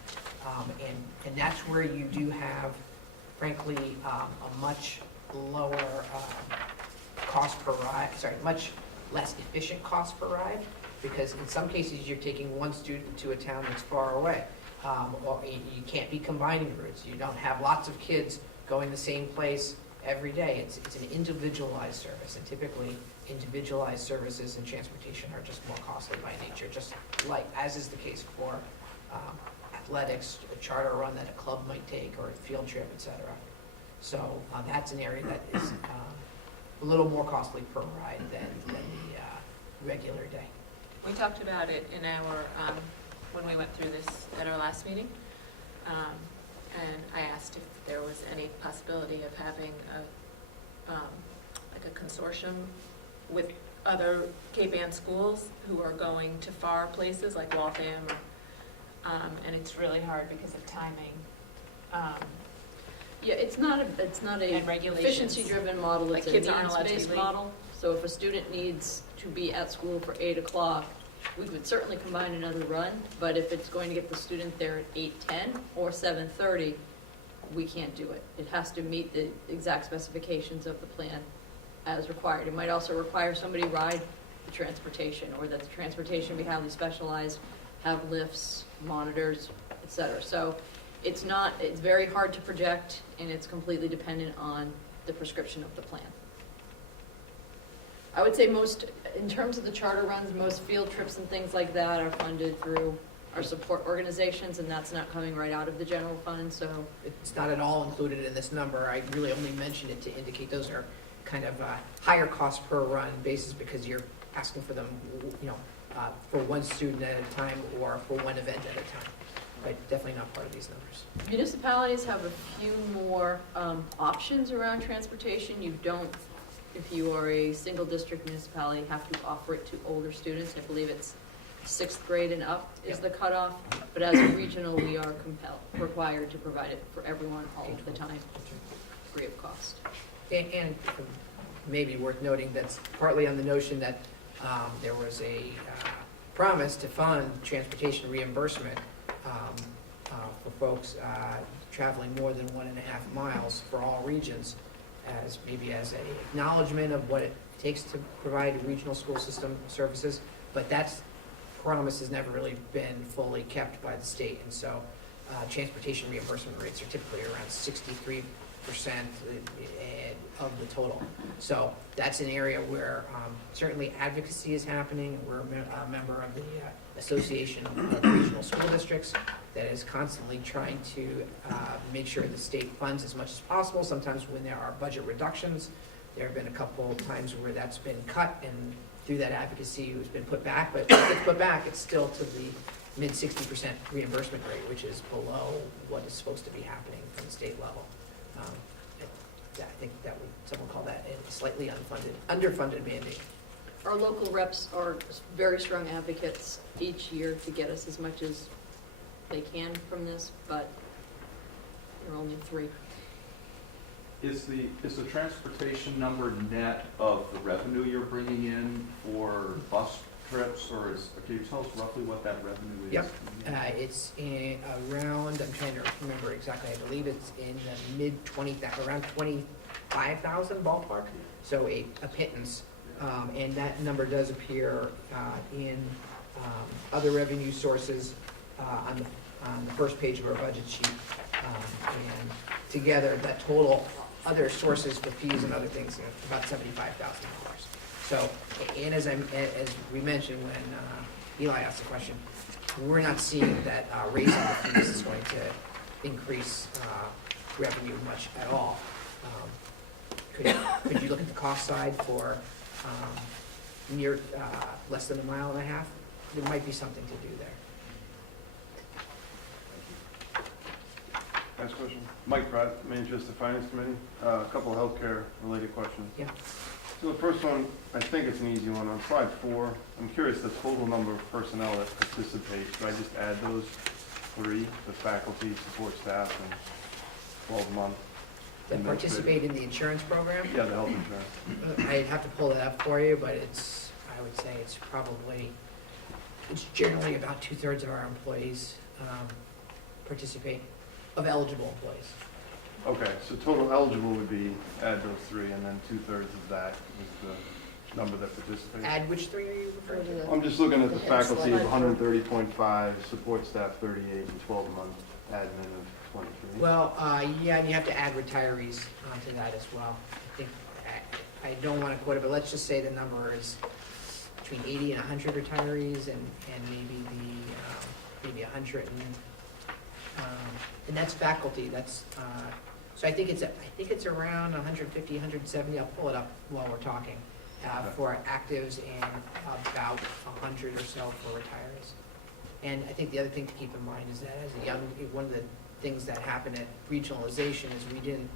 And that's where you do have, frankly, a much lower cost per ride, much less efficient cost per ride, because in some cases, you're taking one student to a town that's far away. Or you can't be combining routes. You don't have lots of kids going the same place every day. It's an individualized service, and typically individualized services and transportation are just more costly by nature, just like as is the case for athletics, a charter run that a club might take, or a field trip, etc. So that's an area that is a little more costly per ride than the regular day. We talked about it in our, when we went through this at our last meeting, and I asked if there was any possibility of having like a consortium with other Cape Ann schools who are going to far places like Waltham, and it's really hard because of timing. Yeah, it's not a And regulations. efficiency-driven model, Like it's a kids aren't allowed to be needs-based late. model. So if a student needs to be at school for 8 o'clock, we would certainly combine another run, but if it's going to get the student there at 8:10 or 7:30, we can't do it. It has to meet the exact specifications of the plan as required. It might also require somebody ride the transportation, or that the transportation be highly specialized, have lifts, monitors, et cetera. So it's very hard to project, and it's completely dependent on the prescription of the plan. I would say in terms of the charter runs, most field trips and things like that are funded through our support organizations, and that's not coming right out of the general fund, so. It's not at all included in this number. I really only mentioned it to indicate those are kind of higher cost per run basis, because you're asking for them, for one student at a time or for one event at a time. But definitely not part of these numbers. Municipalities have a few more options around transportation. You don't, if you are a single district municipality, have to offer it to older students. I believe it's 6th grade and up is the cutoff. But as a regional, we are required to provide it for everyone all the time, free of cost. And maybe worth noting, that's partly on the notion that there was a promise to fund transportation reimbursement for folks traveling more than 1.5 miles for all regions, as an acknowledgement of what it takes to provide regional school system services. But that promise has never really been fully kept by the state, and so transportation reimbursement rates are typically around 63% of the total. So that's an area where certainly advocacy is happening. We're a member of the Association of Regional School Districts that is constantly trying to make sure the state funds as much as possible. Sometimes when there are budget reductions, there have been a couple of times where that's been cut, and through that advocacy it's been put back. But if it's put back, it's still to the mid 60% reimbursement rate, which is below what is supposed to be happening from the state level. I think that would, someone call that a slightly underfunded mandate. Our local reps are very strong advocates each year to get us as much as they can from this, but there are only 3. Is the transportation number net of the revenue you're bringing in for bus trips, or can you tell us roughly what that revenue is? Yep. It's in around, I'm trying to remember exactly, I believe it's in the around 25,000 ballpark, so a pittance. And that number does appear in other revenue sources on the first page of our budget sheet. And together, that total, other sources for fees and other things, about $75,000. So, and as we mentioned when Eli asked the question, we're not seeing that raising the fees is going to increase revenue much at all. Could you look at the cost side for near less than a mile and a half? There might be something to do there. Next question. Mike Pratt, Manchester Finance Committee. A couple of healthcare related questions. Yeah. So the first one, I think it's an easy one. On slide 4, I'm curious the total number of personnel that participate. Should I just add those 3, the faculty, support staff, and 12-month? That participate in the insurance program? Yeah, the health insurance. I'd have to pull that up for you, but I would say it's generally about 2/3 of our employees participate, of eligible employees. Okay, so total eligible would be add those 3, and then 2/3 of that is the number that participates. Add which 3 are you referring to? I'm just looking at the The head faculty of slide. 130.5, support staff 38, and 12-month admin of 23. Well, yeah, and you have to add retirees onto that as well. I think, I don't want to quote it, but let's just say the number is between 80 and 100 retirees, and maybe 100 and that's faculty. That's so I think it's around 150, 170. I'll pull it up while we're talking for actives, and about 100 or so for retirees. And I think the other thing to keep in mind is that one of the things that happened at regionalization is we didn't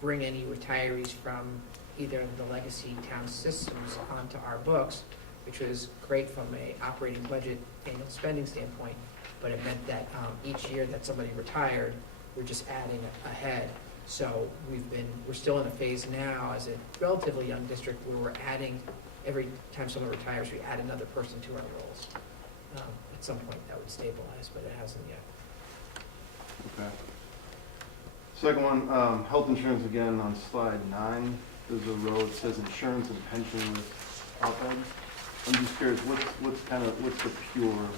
bring any retirees from either of the legacy town systems onto our books, which was great from a operating budget annual spending standpoint, but it meant that each year that somebody retired, we're just adding ahead. So we're still in a phase now as a relatively young district where we're adding, every time someone retires, we add another person to our roles. At some point that would stabilize, but it hasn't yet. Okay. Second one, health insurance again on slide 9. There's a row that says insurance and pension with op-ed. I'm just curious, what's the pure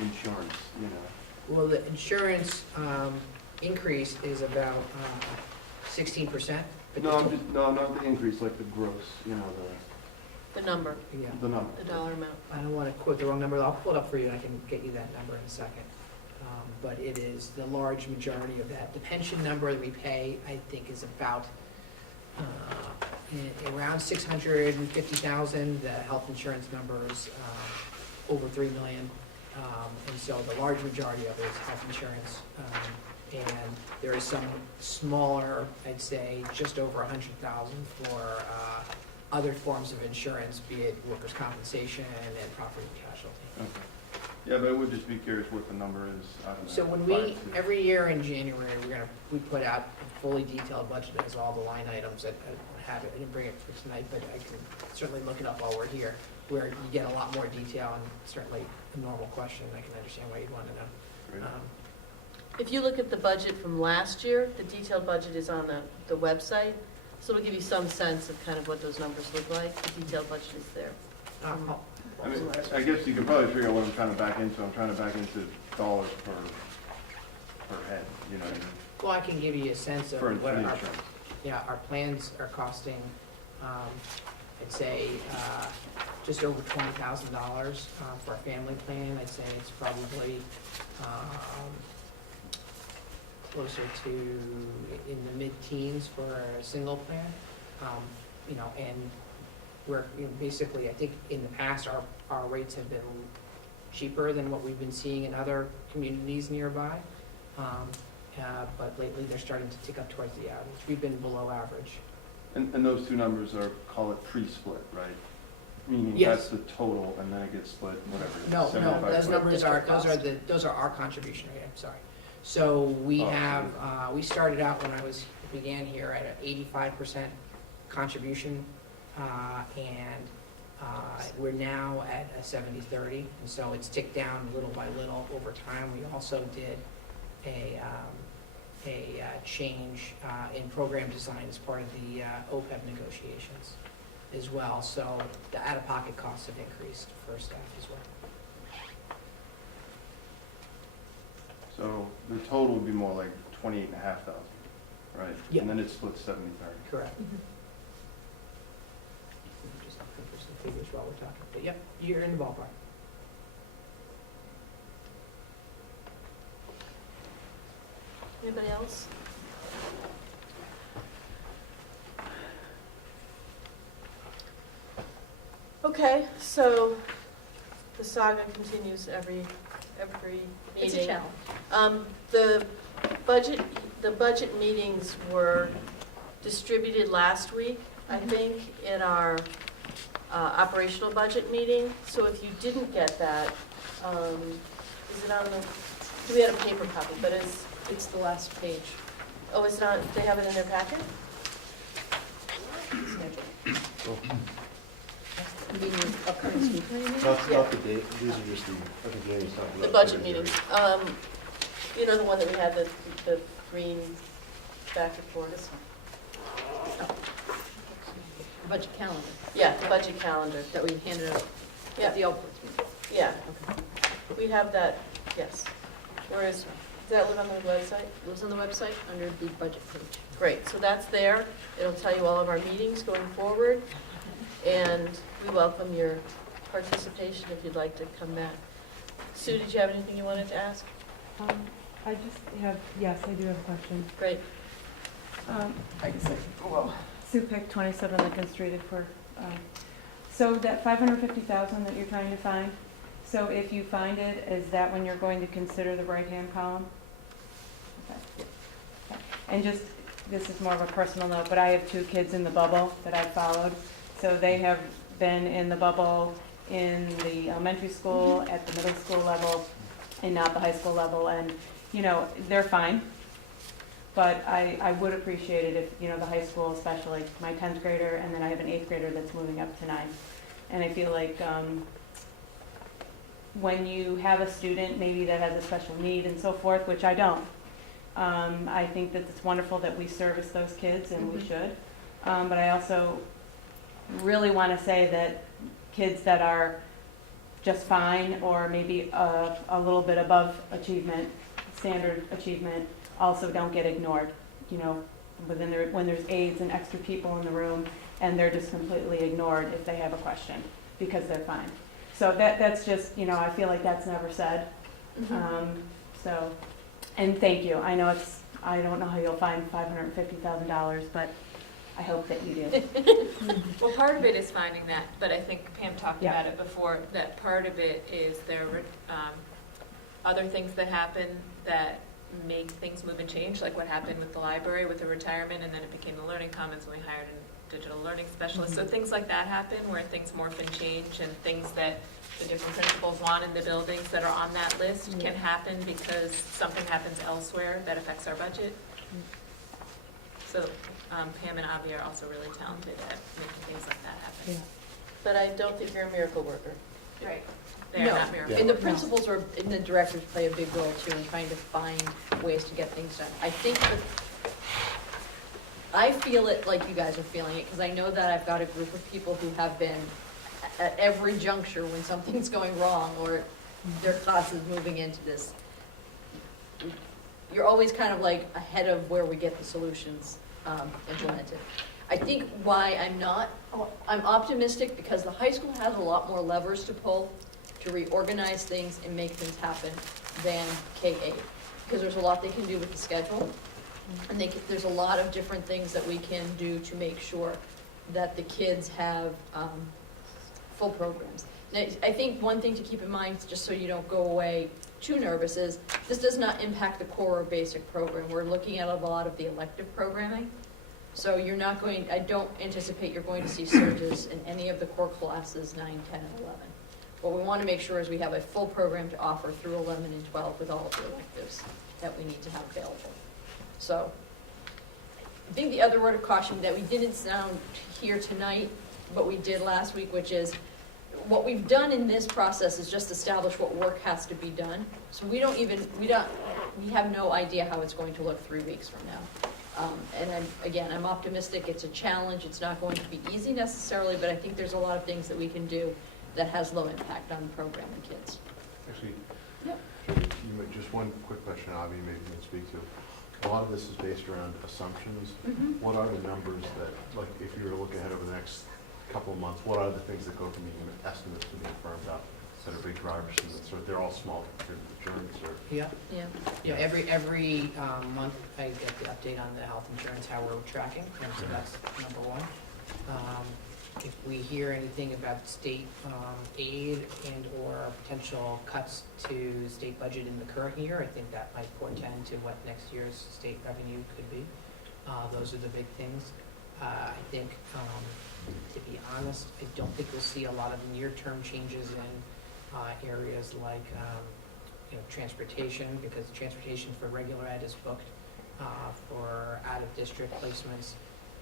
insurance, you know? Well, the insurance increase is about 16%. but the to- not the increase, like the gross, you know, The number, Yeah, the number. the dollar amount. I don't want to quote the wrong number. I'll pull it up for you, and I can get you that number in a second. But it is the large majority of that. The pension number that we pay, I think, is about around 650,000. The health insurance number is over 3 million. And so the large majority of it is health insurance. And there is some smaller, I'd say, just over 100,000 for other forms of insurance, be it workers' compensation and property and casualty. Okay. Yeah, but I would just be curious what the number is. I don't know, So when 5 to- every year in January, we put out a fully detailed budget that has all the line items that I don't have it, I didn't bring it for tonight, but I can certainly look it up while we're here, where you get a lot more detail, and certainly a normal question, I can understand why you'd want to know. Great. If you look at the budget from last year, the detailed budget is on the website, so it'll give you some sense of kind of what those numbers look like. The detailed budget is there. I mean, I guess you could probably figure out what I'm trying to back into. I'm trying to back into dollars per head, you know what I mean? Well, I can give you a sense of For what our, insurance. our plans are costing, I'd say, just over $20,000 for a family plan. I'd say it's probably closer to in the mid-teens for a single plan. And we're, basically, I think in the past, our rates have been cheaper than what we've been seeing in other communities nearby. But lately, they're starting to tick up towards the average. We've been below average. And those two numbers are, call it pre-split, right? Meaning Yes. that's the total, and then it gets split, whatever. No, 75, those numbers are, District those are our contribution rate, I'm sorry. So we Oh, have, we started out when I began here at an 85% contribution, and We're now at a 70-30, and so it's ticked down little by little over time. We also did a change in program design as part of the OPEB negotiations as well. So the out-of-pocket costs have increased for staff as well. So the total would be more like 28,500, right? Yeah. And then it splits 70/30. Correct. Just looking for some figures while we're talking, but yep, you're in the ballpark. Anybody else? Okay, so the saga continues every meeting. It's a challenge. The budget meetings were distributed last week, I think, in our operational budget meeting. So if you didn't get that, is it on the, we had a paper copy, but It's the last page. oh, it's not, they have it in their packet? You mean your upcoming school committee meeting? Not the date, these are just the, I think Jamie's talking about. The budget meetings. You know, the one that we had, the green back and forth? Budget calendar Yeah, the budget calendar. that we handed out Yeah, at the Alport's meeting. yeah. We have that, yes. Where is, does that live on the website? It was on the website under the budget page. Great, so that's there. It'll tell you all of our meetings going forward. And we welcome your participation if you'd like to come back. Sue, did you have anything you wanted to ask? I just have, yes, I do have a question. Great. Sue Pick, 27 Lincoln Street, so that 550,000 that you're trying to find, so if you find it, is that when you're going to consider the right-hand column? Okay. And just, this is more of a personal note, but I have 2 kids in the bubble that I've followed. So they have been in the bubble in the elementary school, at the middle school level, and not the high school level, and, you know, they're fine. But I would appreciate it if, you know, the high school especially, my 10th grader, and then I have an 8th grader that's moving up to 9th. And I feel like when you have a student maybe that has a special need and so forth, which I don't, I think that it's wonderful that we service those kids, and we should. But I also really want to say that kids that are just fine, or maybe a little bit above achievement, standard achievement, also don't get ignored, you know, when there's aides and extra people in the room, and they're just completely ignored if they have a question, because they're fine. So that's just, you know, I feel like that's never said. So, and thank you. I know I don't know how you'll find $550,000, but I hope that you do. Well, part of it is finding that, but I think Pam talked Yeah. about it before, that part of it is there were other things that happen that make things move and change, like what happened with the library with the retirement, and then it became the Learning Commons, and we hired a digital learning specialist. So things like that happen, where things morph and change, and things that the different principals want in the buildings that are on that list can happen because something happens elsewhere that affects our budget. So Pam and Avi are also really talented at making things like that happen. Yeah. But I don't think you're a miracle worker. Right. They are No. not miracles. And the principals are, and the directors play a big role too in trying to find ways to get things done. I think that, I feel it like you guys are feeling it, because I know that I've got a group of people who have been at every juncture when something's going wrong, or their class is moving into this. You're always kind of like ahead of where we get the solutions implemented. I think why I'm optimistic, because the high school has a lot more levers to pull to reorganize things and make things happen than K-8. Because there's a lot they can do with the schedule, and there's a lot of different things that we can do to make sure that the kids have full programs. Now, I think one thing to keep in mind, just so you don't go away too nervous, is this does not impact the core or basic program. We're looking at a lot of the elective programming. So you're not going, I don't anticipate you're going to see surges in any of the core classes 9, 10, and 11. What we want to make sure is we have a full program to offer through 11 and 12 with all of the electives that we need to have available. So I think the other word of caution that we didn't sound here tonight what we did last week, which is, what we've done in this process is just establish what work has to be done. So we have no idea how it's going to look 3 weeks from now. And I'm optimistic. It's a challenge. It's not going to be easy necessarily, but I think there's a lot of things that we can do that has low impact on the program and kids. Actually, Yep. just one quick question, Avi, maybe you can speak to. A lot of this is based around assumptions. Mhm. What are the numbers that, like, if you were to look ahead over the next couple of months, what are the things that go from being estimates to being firmed up that are big drivers to this? Or they're all small compared to insurance, or? Yeah. Yeah. Yeah, every month I get the update on the health insurance, how we're tracking, and so that's number one. If we hear anything about state aid and/or potential cuts to state budget in the current year, I think that might portend to what next year's state revenue could be. Those are the big things. I think, to be honest, I don't think we'll see a lot of near-term changes in areas like transportation, because transportation for regular ed is booked. For out-of-district placements,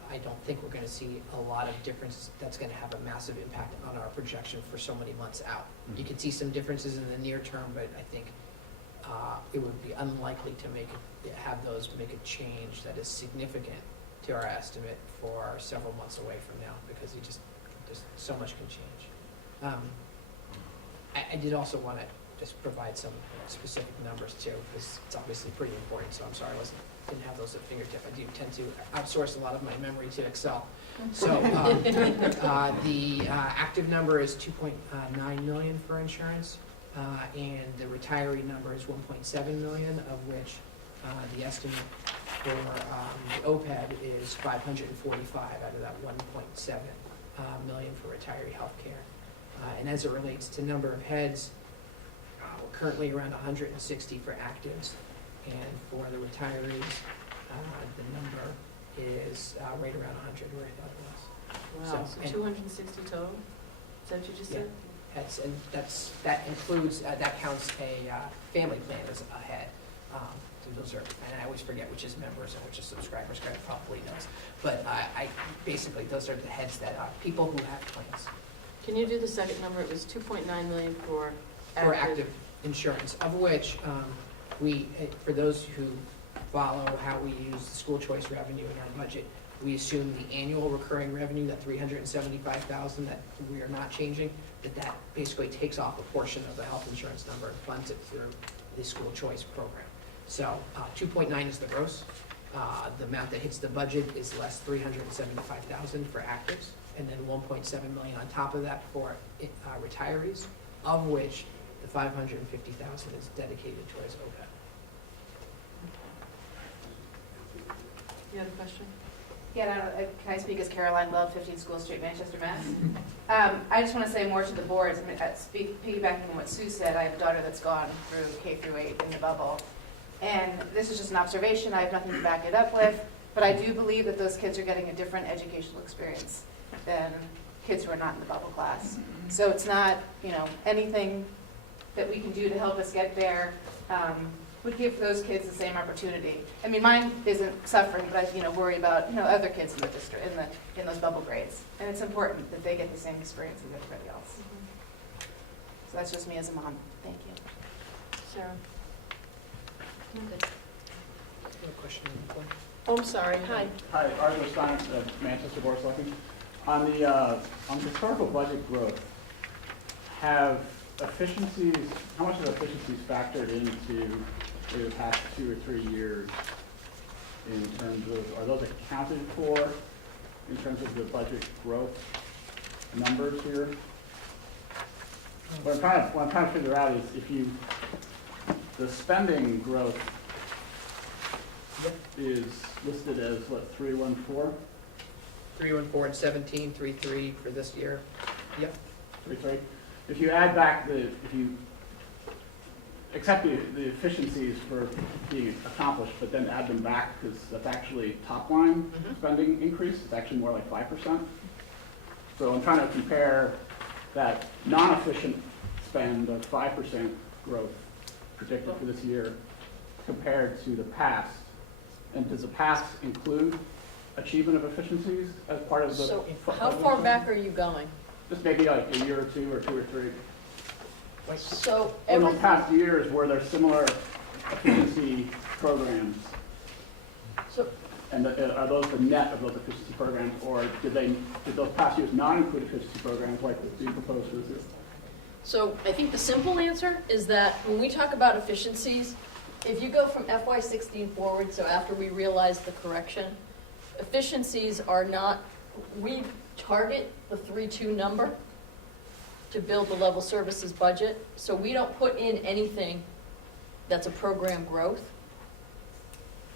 I don't think we're gonna see a lot of difference that's gonna have a massive impact on our projection for so many months out. You could see some differences in the near term, but I think it would be unlikely to have those make a change that is significant to our estimate for several months away from now, because there's so much can change. I did also want to just provide some specific numbers too, because it's obviously pretty important, so I'm sorry I didn't have those at fingertip. I do tend to outsource a lot of my memory to Excel. So the active number is 2.9 million for insurance, and the retiree number is 1.7 million, of which the estimate for the OPEB is 545 out of that 1.7 million for retiree healthcare. And as it relates to number of heads, we're currently around 160 for actives, and for the retirees, the number is right around 100, where I thought it was. Wow, So, so and- 260 total? Is that what you just said? That includes, that counts a family plan as a head. So those are, and I always forget which is members and which is subscribers, Greg probably knows. But I basically, those are the heads that are people who have plans Can you do the second number? It was 2.9 million for for active insurance, of which for those who follow how we use the school choice revenue in our budget, we assume the annual recurring revenue, that $375,000 that we are not changing, that basically takes off a portion of the health insurance number and funds it through the school choice program. So 2.9 is the gross. The amount that hits the budget is less $375,000 for actives, and then 1.7 million on top of that for retirees, of which the 550,000 is dedicated towards OPEB. You had a question? Yeah, can I speak as Caroline Love, 15 School Street, Manchester, Mass? I just want to say more to the boards. I mean, piggybacking on what Sue said, I have a daughter that's gone through K through 8 in the bubble. And this is just an observation. I have nothing to back it up with. But I do believe that those kids are getting a different educational experience than kids who are not in the bubble class. So it's not, anything that we can do to help us get there would give those kids the same opportunity. I mean, mine isn't suffering, but I, worry about, other kids in the district, in those bubble grades. And it's important that they get the same experience as everybody else. So that's just me as a mom. Thank you. Sarah? Question on the floor? Oh, I'm sorry. Hi. Hi, Arthur Stein, Manchester Board of Selectmen. On the historical budget growth, have efficiencies, how much of efficiencies factored into the past 2 or 3 years in terms of, are those accounted for in terms of the budget growth numbers here? What I'm trying to figure out is the spending growth is listed as what, 314? 314 and 17, 33 for this year. Yep. 33. If you add back accept the efficiencies for being accomplished, but then add them back, because that's actually top line spending increase. It's actually more like 5%. So I'm trying to compare that non-efficient spend of 5% growth predicted for this year compared to the past. And does the past include achievement of efficiencies as part of the? So how far back are you going? Just maybe like a year or 2 or 2 or 3. So In every, those past years, were there similar efficiency programs? so, And are those the net of those efficiency programs, or did those past years not include efficiency programs like what's being proposed for this year? so I think the simple answer is that when we talk about efficiencies, if you go from FY16 forward, so after we realize the correction, efficiencies are not, we target the 3.2 number to build the level services budget, so we don't put in anything that's a program growth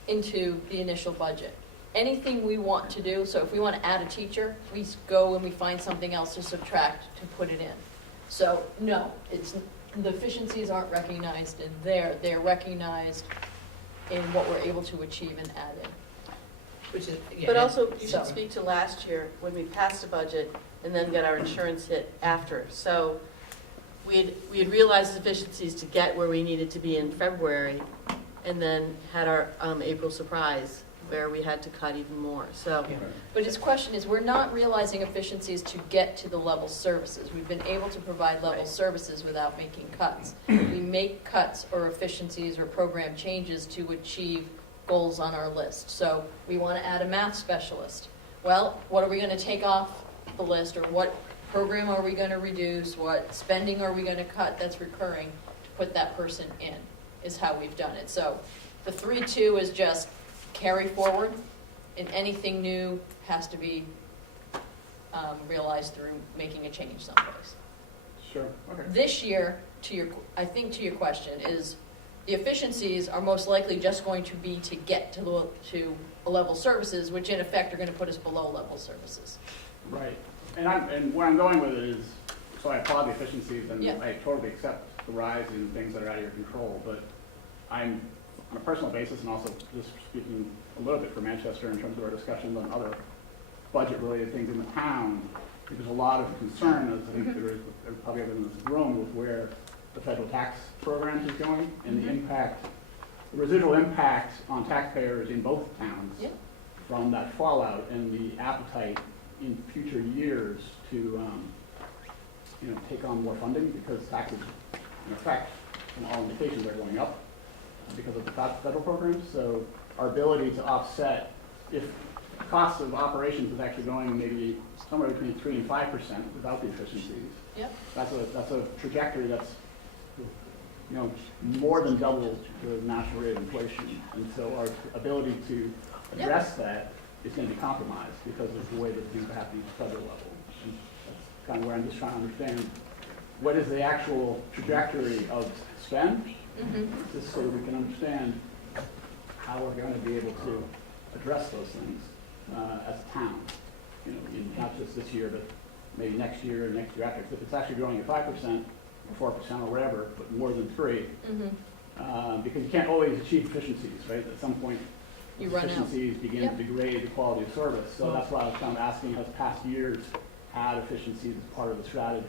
into the initial budget. Anything we want to do, so if we want to add a teacher, we go and we find something else to subtract to put it in. So, no, the efficiencies aren't recognized in there, they're recognized in what we're able to achieve and add in. Which is, yeah. But also, you So- should speak to last year, when we passed a budget and then got our insurance hit after. So we had realized efficiencies to get where we needed to be in February, and then had our April surprise, where we had to cut even more, so. Yeah. But his question is, we're not realizing efficiencies to get to the level services. We've been able to provide level Right. services without making cuts. We make cuts or efficiencies or program changes to achieve goals on our list. So we want to add a math specialist. Well, what are we going to take off the list, or what program are we going to reduce? What spending are we going to cut that's recurring to put that person in, is how we've done it. So the 3.2 is just carry forward, and anything new has to be realized through making a change someplace. Sure, okay. This year, I think to your question, is the efficiencies are most likely just going to be to get to a level services, which in effect are going to put us below level services. Right. And where I'm going with it is, so I applaud the efficiencies, and Yeah. I totally accept the rise in things that are out of your control, but I'm, on a personal basis, and also just speaking a little bit for Manchester in terms of our discussions on other budget-related things in the town, there's a lot of concern, as I think there is with probably everyone in this room, with where the federal tax programs is going, and the impact, the residual impact on taxpayers in both towns Yeah. from that fallout, and the appetite in future years to, take on more funding, because taxes, in effect, all indications are going up because of the federal programs. So our ability to offset, if costs of operations is actually going maybe somewhere between 3% and 5% without the efficiencies, Yep. that's a trajectory that's, more than double the national rate of inflation. And so our ability to address that is going to be compromised because of the way that things happen at the federal level. And that's kind of where I'm just trying to understand, what is the actual trajectory of spend, just so that we can understand how we're going to be able to address those things as a town. Not just this year, but maybe next year or next year after. If it's actually growing at 5% or 4% or whatever, but more than 3%, because you can't always achieve efficiencies, right? At some point, You run out. efficiencies begin Yep. to degrade the quality of service. So that's why I was kind of asking, has past years had efficiencies as part of the strategy?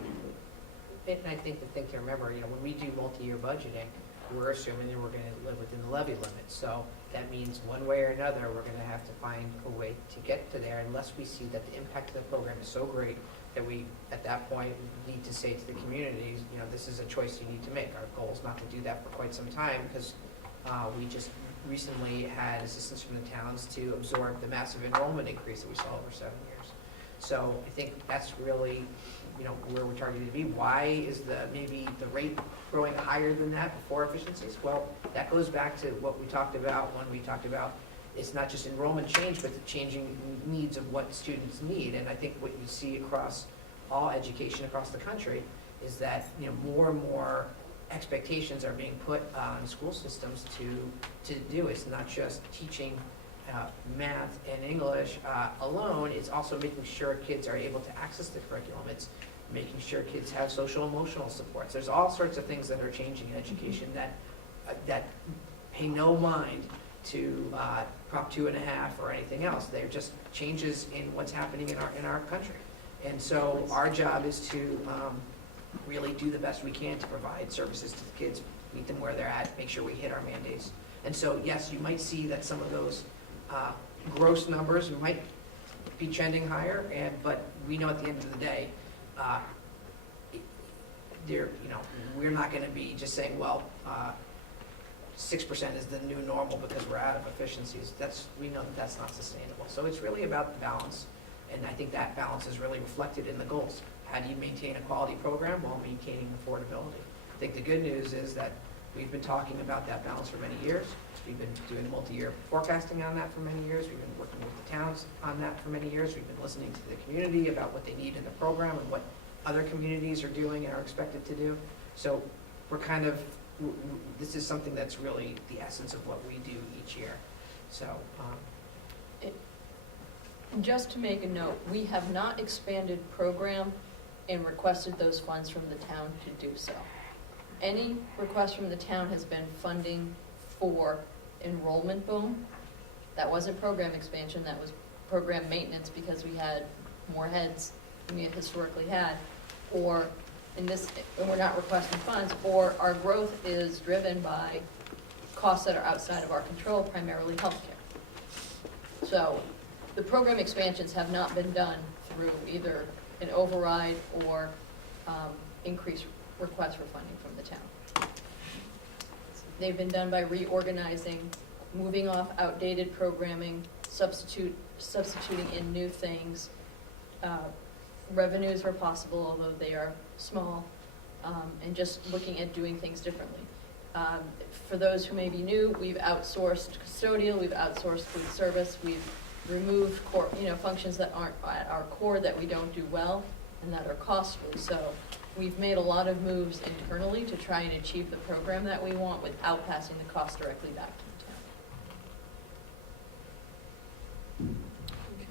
And I think the thing to remember, when we do multi-year budgeting, we're assuming that we're going to live within the levy limit. So that means one way or another, we're going to have to find a way to get to there, unless we see that the impact of the program is so great that we, at that point, need to say to the communities, this is a choice you need to make. Our goal is not to do that for quite some time, because we just recently had assistance from the towns to absorb the massive enrollment increase that we saw over 7 years. So I think that's really, where we're targeted to be. Why is maybe the rate growing higher than that before efficiencies? Well, that goes back to what we talked about when we talked about it's not just enrollment change, but the changing needs of what students need. And I think what you see across all education across the country is that, more and more expectations are being put on school systems to do. It's not just teaching math and English alone. It's also making sure kids are able to access the curriculum. It's making sure kids have social emotional supports. There's all sorts of things that are changing in education that pay no mind to Prop 2.5 or anything else. They're just changes in what's happening in our country. And so our job is to really do the best we can to provide services to the kids, meet them where they're at, make sure we hit our mandates. And so, yes, you might see that some of those gross numbers might be trending higher, but we know at the end of the day, we're not gonna be just saying, well, 6% is the new normal because we're out of efficiencies. We know that that's not sustainable. So it's really about the balance, and I think that balance is really reflected in the goals. How do you maintain a quality program while maintaining affordability? I think the good news is that we've been talking about that balance for many years. We've been doing multi-year forecasting on that for many years. We've been working with the towns on that for many years. We've been listening to the community about what they need in the program and what other communities are doing and are expected to do. So we're kind of, this is something that's really the essence of what we do each year. So, Just to make a note, we have not expanded program and requested those funds from the town to do so. Any request from the town has been funding for enrollment boom. That wasn't program expansion, that was program maintenance because we had more heads than we had historically had. Or in this, and we're not requesting funds, or our growth is driven by costs that are outside of our control, primarily healthcare. So the program expansions have not been done through either an override or increased requests for funding from the town. They've been done by reorganizing, moving off outdated programming, substituting in new things. Revenues are possible, although they are small, and just looking at doing things differently. For those who may be new, we've outsourced custodial, we've outsourced food service, we've removed core, functions that aren't at our core that we don't do well and that are costly. So we've made a lot of moves internally to try and achieve the program that we want without passing the cost directly back to the town. Okay.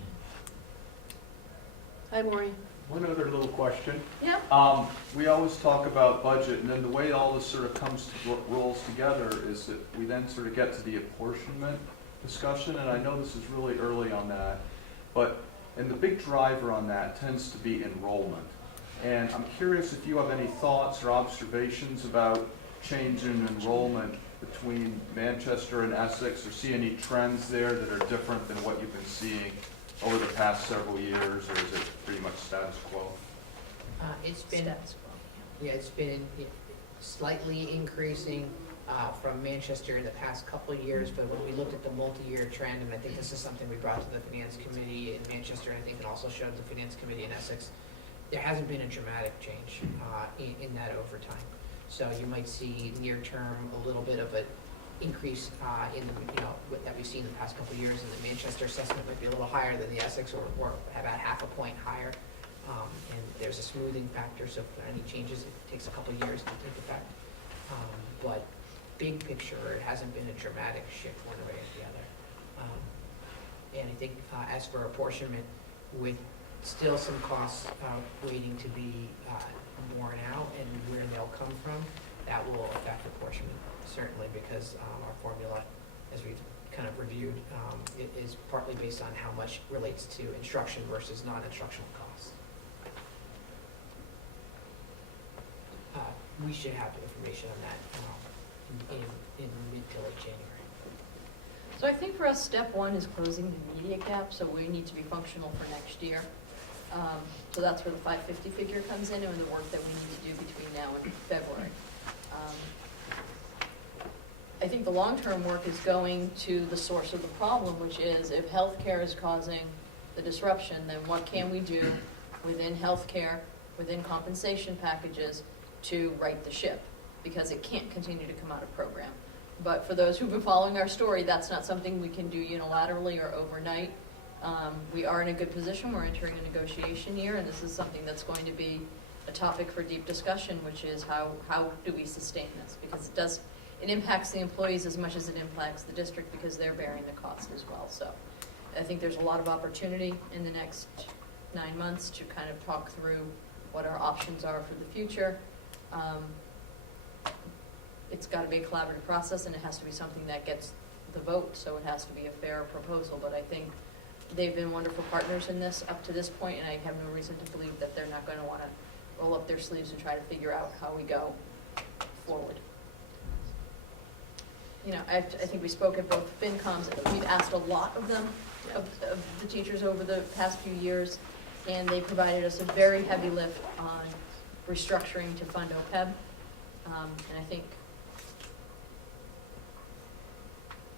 Hi, Maureen. One other little question. Yeah. We always talk about budget, and then the way all this sort of rolls together is that we then sort of get to the apportionment discussion, and I know this is really early on that, and the big driver on that tends to be enrollment. And I'm curious if you have any thoughts or observations about change in enrollment between Manchester and Essex, or see any trends there that are different than what you've been seeing over the past several years, or is it pretty much status quo? It's been, Status quo. it's been slightly increasing from Manchester in the past couple of years, but when we looked at the multi-year trend, and I think this is something we brought to the Finance Committee in Manchester, and I think it also showed the Finance Committee in Essex, there hasn't been a dramatic change in that over time. So you might see near term a little bit of an increase in the, that we've seen in the past couple of years, and the Manchester assessment might be a little higher than the Essex, or about half a point higher. And there's a smoothing factor, so if there are any changes, it takes a couple of years to take effect. But big picture, it hasn't been a dramatic shift one way or the other. And I think as for apportionment, with still some costs waiting to be borne out and where they'll come from, that will affect apportionment, certainly, because our formula, as we've kind of reviewed, it is partly based on how much relates to instruction versus non-instructional costs. We should have information on that in mid to late January. So I think for us, step one is closing the immediate gap, so we need to be functional for next year. So that's where the 550 figure comes in, and the work that we need to do between now and February. I think the long-term work is going to the source of the problem, which is if healthcare is causing the disruption, then what can we do within healthcare, within compensation packages, to right the ship? Because it can't continue to come out of program. But for those who've been following our story, that's not something we can do unilaterally or overnight. We are in a good position. We're entering a negotiation year, and this is something that's going to be a topic for deep discussion, which is how do we sustain this? Because it impacts the employees as much as it impacts the district, because they're bearing the cost as well. So I think there's a lot of opportunity in the next 9 months to kind of talk through what our options are for the future. It's got to be a collaborative process, and it has to be something that gets the vote, so it has to be a fair proposal. But I think they've been wonderful partners in this up to this point, and I have no reason to believe that they're not going to want to roll up their sleeves and try to figure out how we go forward. you know, I think we spoke at both FinComs, we've asked a lot of them, of the teachers over the past few years, and they provided us a very heavy lift on restructuring to fund OPEB. And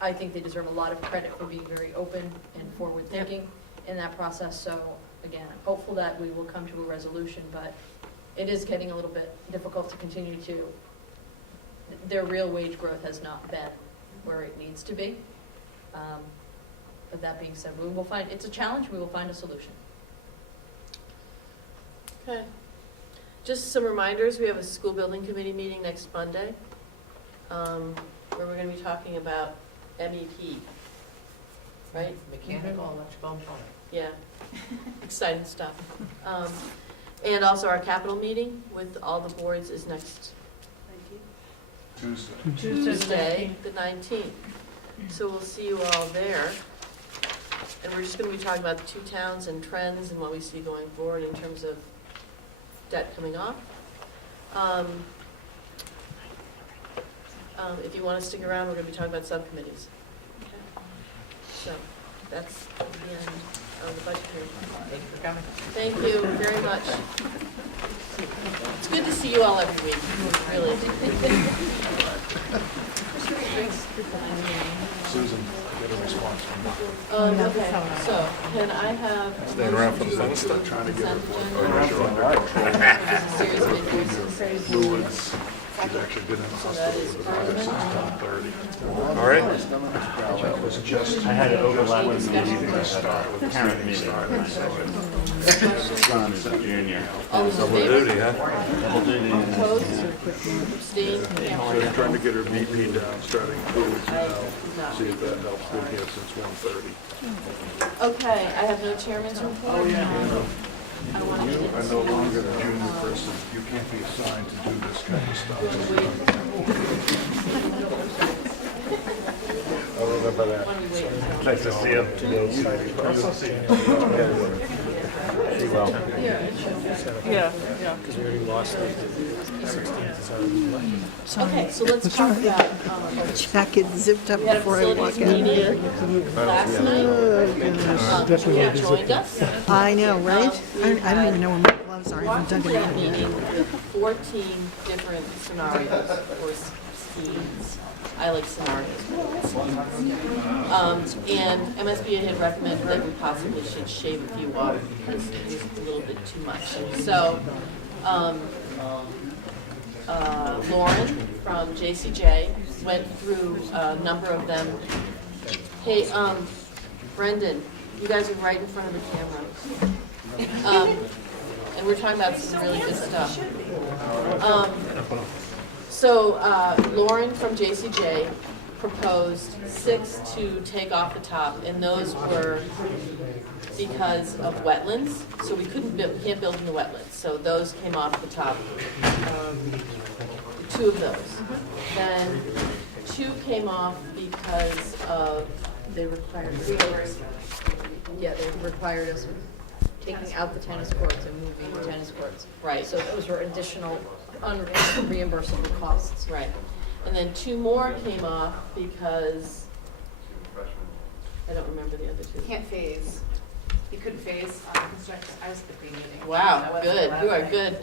I think they deserve a lot of credit for being very open and forward-thinking in that process. So again, I'm hopeful that we will come to a resolution, but it is getting a little bit difficult to continue to, their real wage growth has not been where it needs to be. But that being said, we will find, it's a challenge, we will find a solution. Okay. Just some reminders, we have a school building committee meeting next Monday, where we're gonna be talking about MEP, right? Mechanical, electrical, and plumbing. Yeah, exciting stuff. And also our capital meeting with all the boards is next Tuesday, the 19th. So we'll see you all there. And we're just gonna be talking about the two towns and trends and what we see going forward in terms of debt coming off. If you want to stick around, we're going to be talking about subcommittees. So that's the end of the budget hearing. Thank you for coming. Thank you very much. It's good to see you all every week, really. Susan, get a response from you. Okay, so can I have? Staying around for the fun stuff, trying to get Series of invoices. Fluids. She's actually been in the hospital with her mother since 10:30. All right? That was just. I had it overlap when with the the meeting meeting. started. With parent meeting. Started, so Son is a junior. All those in Double favor? duty, huh? Double duty. Opposed? Abstained? They're trying to get her BP down, starting fluids now. No. See if that helps. Been here since 1:30. Okay, I have no chairman's report. Oh, yeah. I want to You get are no longer the junior person. You can't be assigned to do this kind of stuff. I remember that. Nice to see you. Well. Okay, so let's talk about, Check it zipped up we had a before I walk facilities out. meeting last night. You joined us. I know, right? I don't even know where my gloves are. I haven't dug it Washington out yet. meeting with 14 different scenarios or schemes. I like scenarios. And MSBA had recommended that we possibly should shave a few off because it was a little bit too much. So, Lauren from JCJ went through a number of them. Hey, Brendan, you guys are right in front of the camera. And we're talking about some really good stuff. So Lauren from JCJ proposed 6 to take off the top, and those were because of wetlands. So we can't build in the wetlands. So those came off the top. 2 of those. Then 2 came off because of They required reimbursement. Yeah, they required us taking out the tennis courts and moving the tennis courts. right. So those were additional unreimbursable costs. Right. And then 2 more came off because, I don't remember the other 2. Can't phase. You couldn't phase on the construction. I was at the pre-meeting. Wow, I wasn't good, allowed you are to. good.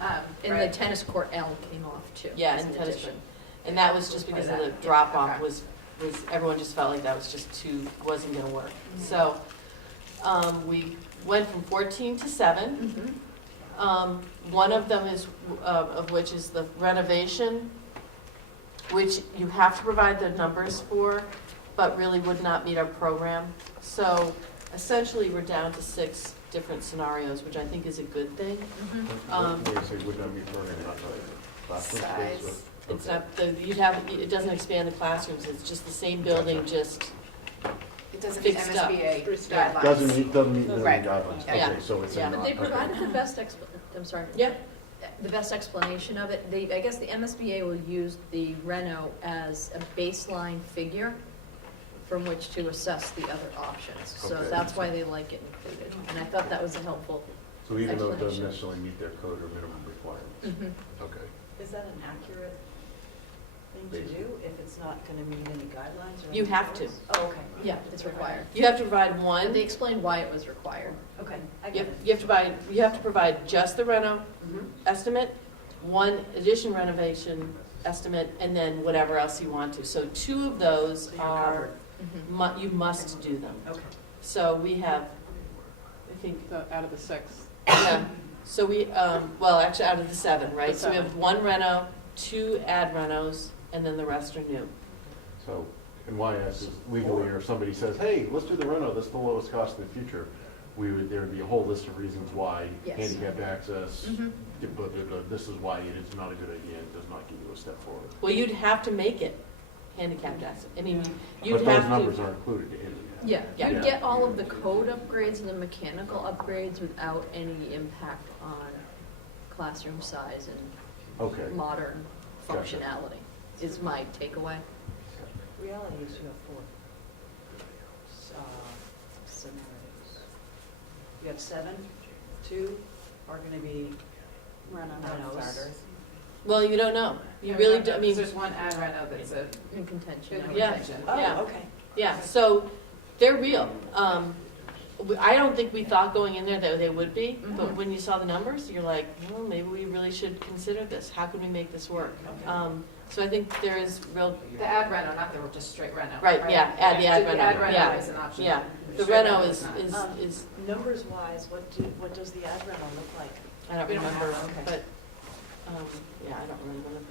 And the Right. tennis court L came off too. Yeah, as and an tennis, addition. and that was just because of the Yeah, drop off okay. was, everyone just felt like that was just wasn't gonna work. So, we went from 14 to 7. One of them is, of which is the renovation, which you have to provide the numbers for, but really would not meet our program. So essentially, we're down to 6 different scenarios, which I think is a good thing. What do you say, would not be permanent, not classroom space, Size. It's not, it doesn't expand the classrooms, it's just the same building, just, It doesn't meet Fixed up. MSBA guidelines. Doesn't meet the Right. guidelines. Yeah. Okay, so it's Yeah. a But not, they okay. provided the best I'm sorry. Yep. The best explanation of it. I guess the MSBA will use the Reno as a baseline figure from which to assess the other options. So Okay. that's why they like it included. And I thought that was a helpful. So even though it doesn't Explanation. necessarily meet their code or minimum requirements? Okay. Is that an accurate thing to do if it's not gonna meet any guidelines or? You anything have to. else? Oh, okay. Yeah, it's required. You have to provide And one, they explained why it was required. Okay, I you get it. you have to provide just the reno Mhm. estimate, one addition renovation estimate, and then whatever else you want to. So 2 of those So you're are, covered. you must do them. Okay. So we have, I think, Out of the 6. yeah, so we, well, actually, out of the 7, right? The So we have 1 reno, 2 ad renos, and then the rest are new. So, and why I ask is legally, or if somebody says, hey, let's do the reno, that's the lowest cost in the future, there would be a whole list of reasons why Yes. handicapped access, Mhm. this is why it is not a good idea and does not give you a step forward. Well, you'd have to make it handicapped access. I mean, you'd But those have numbers to. are included in it. Yeah, Yeah. you'd get all of the code upgrades and the mechanical upgrades without any impact on classroom size Okay. and modern Gotcha. functionality, is my takeaway. Reality is you have 4 scenarios. You have 7, 2 are gonna be renos. Well, you don't know. You really do, I mean, There's one ad reno that's a In contention. good Yeah. contention. Yeah. Oh, okay. yeah, so they're real. I don't think we thought going in there that they would be, but Mhm. when you saw the numbers, you're like, well, maybe we really should consider this. How can we make this work? So I think there is real, The ad reno, not the just straight reno. right, yeah, add the ad The reno. ad reno Yeah, is an option. yeah. The Straight reno is not. is, Numbers wise, what does the ad reno look like? I don't We don't have remember, one, okay. but, yeah, I don't remember them.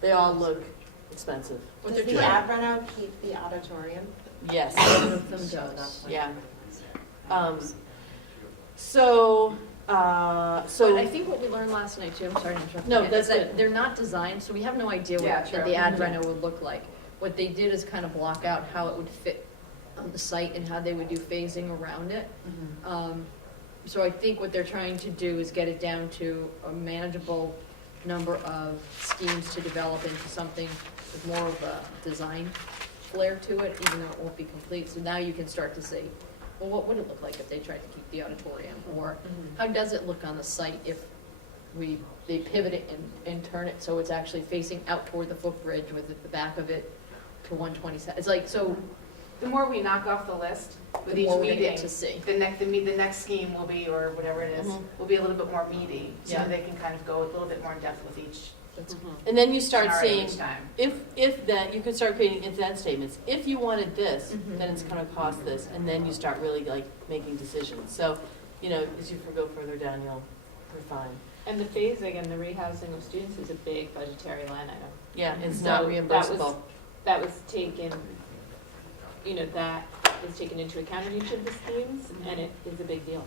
They all look expensive. What Does they're the trying, ad reno keep the auditorium? Yes. one of them So does. that's like- Yeah. So, But I so, think what we learned last night too, I'm sorry to interrupt. No, again, that's is that good. they're not designed, so we have no idea Yeah, what true. the ad reno would look like. What they did is kind of block out how it would fit on the site and how they would do phasing around it. So I think what they're trying to do is get it down to a manageable number of schemes to develop into something with more of a design flair to it, even though it won't be complete. So now you can start to say, well, what would it look like if they tried to keep the auditorium? Or how does it look on the site if they pivot it and turn it so it's actually facing out toward the footbridge with the back of it to 127? It's like, so The more we knock off the list with the each more we're gonna meeting, get to see. the next scheme will be, or whatever it is, Mhm. will be a little bit more meaty, so Yeah. they can kind of go a little bit more in depth with each That's and then you start scenario seeing, each time. if that, you can start creating if-then statements. If you wanted this, Mhm. then it's gonna cost this, and then you start really like making decisions. So, as you go further down, you'll refine. And the phasing and the rehousing of students is a big budgetary line item. Yeah, it's So not that reimbursable. That was taken, that is taken into account in each of the schemes, and it is a big deal.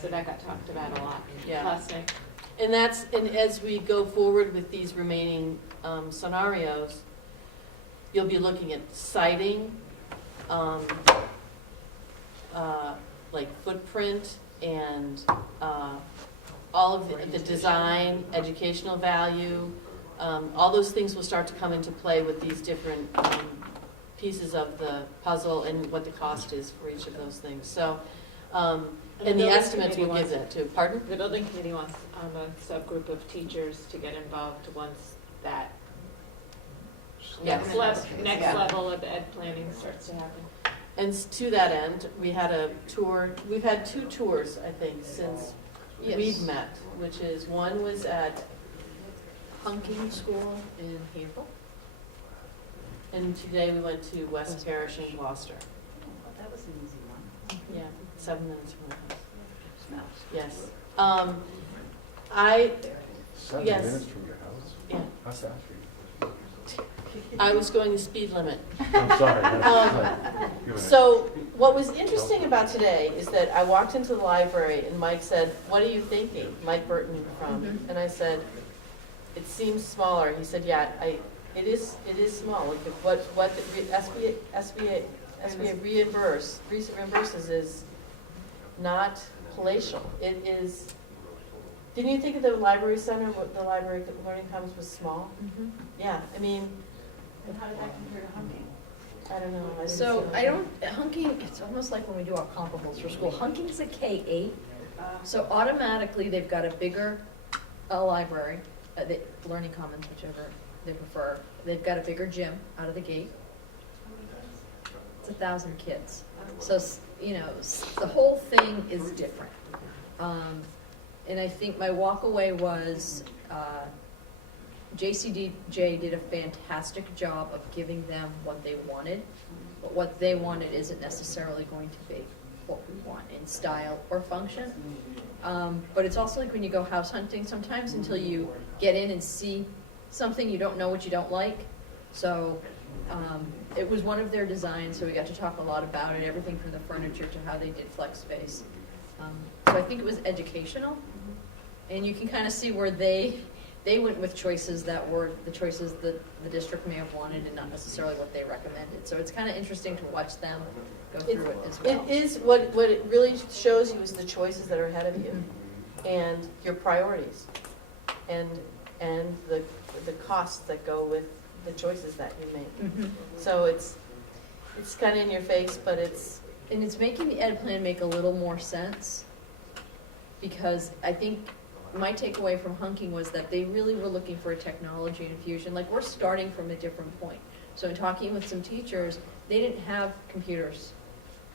So that got talked about a lot Yeah. last night. And as we go forward with these remaining scenarios, you'll be looking at siting, like footprint and all of the design, educational value, all those things will start to come into play with these different pieces of the puzzle and what the cost is for each of those things. So, and the building estimates will committee give that too. Pardon? The building committee wants a subgroup of teachers to get involved once that Yes. next Yeah. level of ed planning starts to happen. And to that end, we had a tour, we've had 2 tours, I think, since Yes. we've met, which is, one was at Hunking School in Haverhill. and today we went to West Parish in Gloucester. That was an easy one. Yeah, 7 minutes from my house. Smells. Yes. 7 Yes. minutes from your house? Yeah, How's that for you? I was going the speed limit. I'm sorry. So what was interesting about today is that I walked into the library and Mike said, "What are you thinking?" Mike Burton from, and I said, "It seems smaller." He said, "Yeah, it is small. Like what the SBA reimburses is not palatial. It is." Didn't you think of the library center, what the library learning commons was small? Yeah, I mean, And how did that compare to Hunting? I don't know. I didn't So see I that. don't, Hunking, it's almost like when we do our comparables for school. Hunking's a K-8, so automatically they've got a bigger library, the Learning Commons, whichever they prefer. They've got a bigger gym out of the gate. It's 1,000 kids. So, the whole thing is different. And I think my walk away was, JCDJ did a fantastic job of giving them what they wanted, but what they wanted isn't necessarily going to be what we want in style or function. But it's also like when you go house hunting sometimes, until you get in and see something, you don't know what you don't like. So it was one of their designs, so we got to talk a lot about it, everything from the furniture to how they did flex space. So I think it was educational, and you can kind of see where they went with choices that were the choices that the district may have wanted and not necessarily what they recommended. So it's kind of interesting to watch them go through it as well. It is, what it really shows you is the choices that are ahead of you, and your priorities, and the costs that go with the choices that you make. Mhm. So it's kind of in your face, but And it's making the ed plan make a little more sense, because I think my takeaway from hunking was that they really were looking for a technology infusion. Like, we're starting from a different point. So in talking with some teachers, they didn't have computers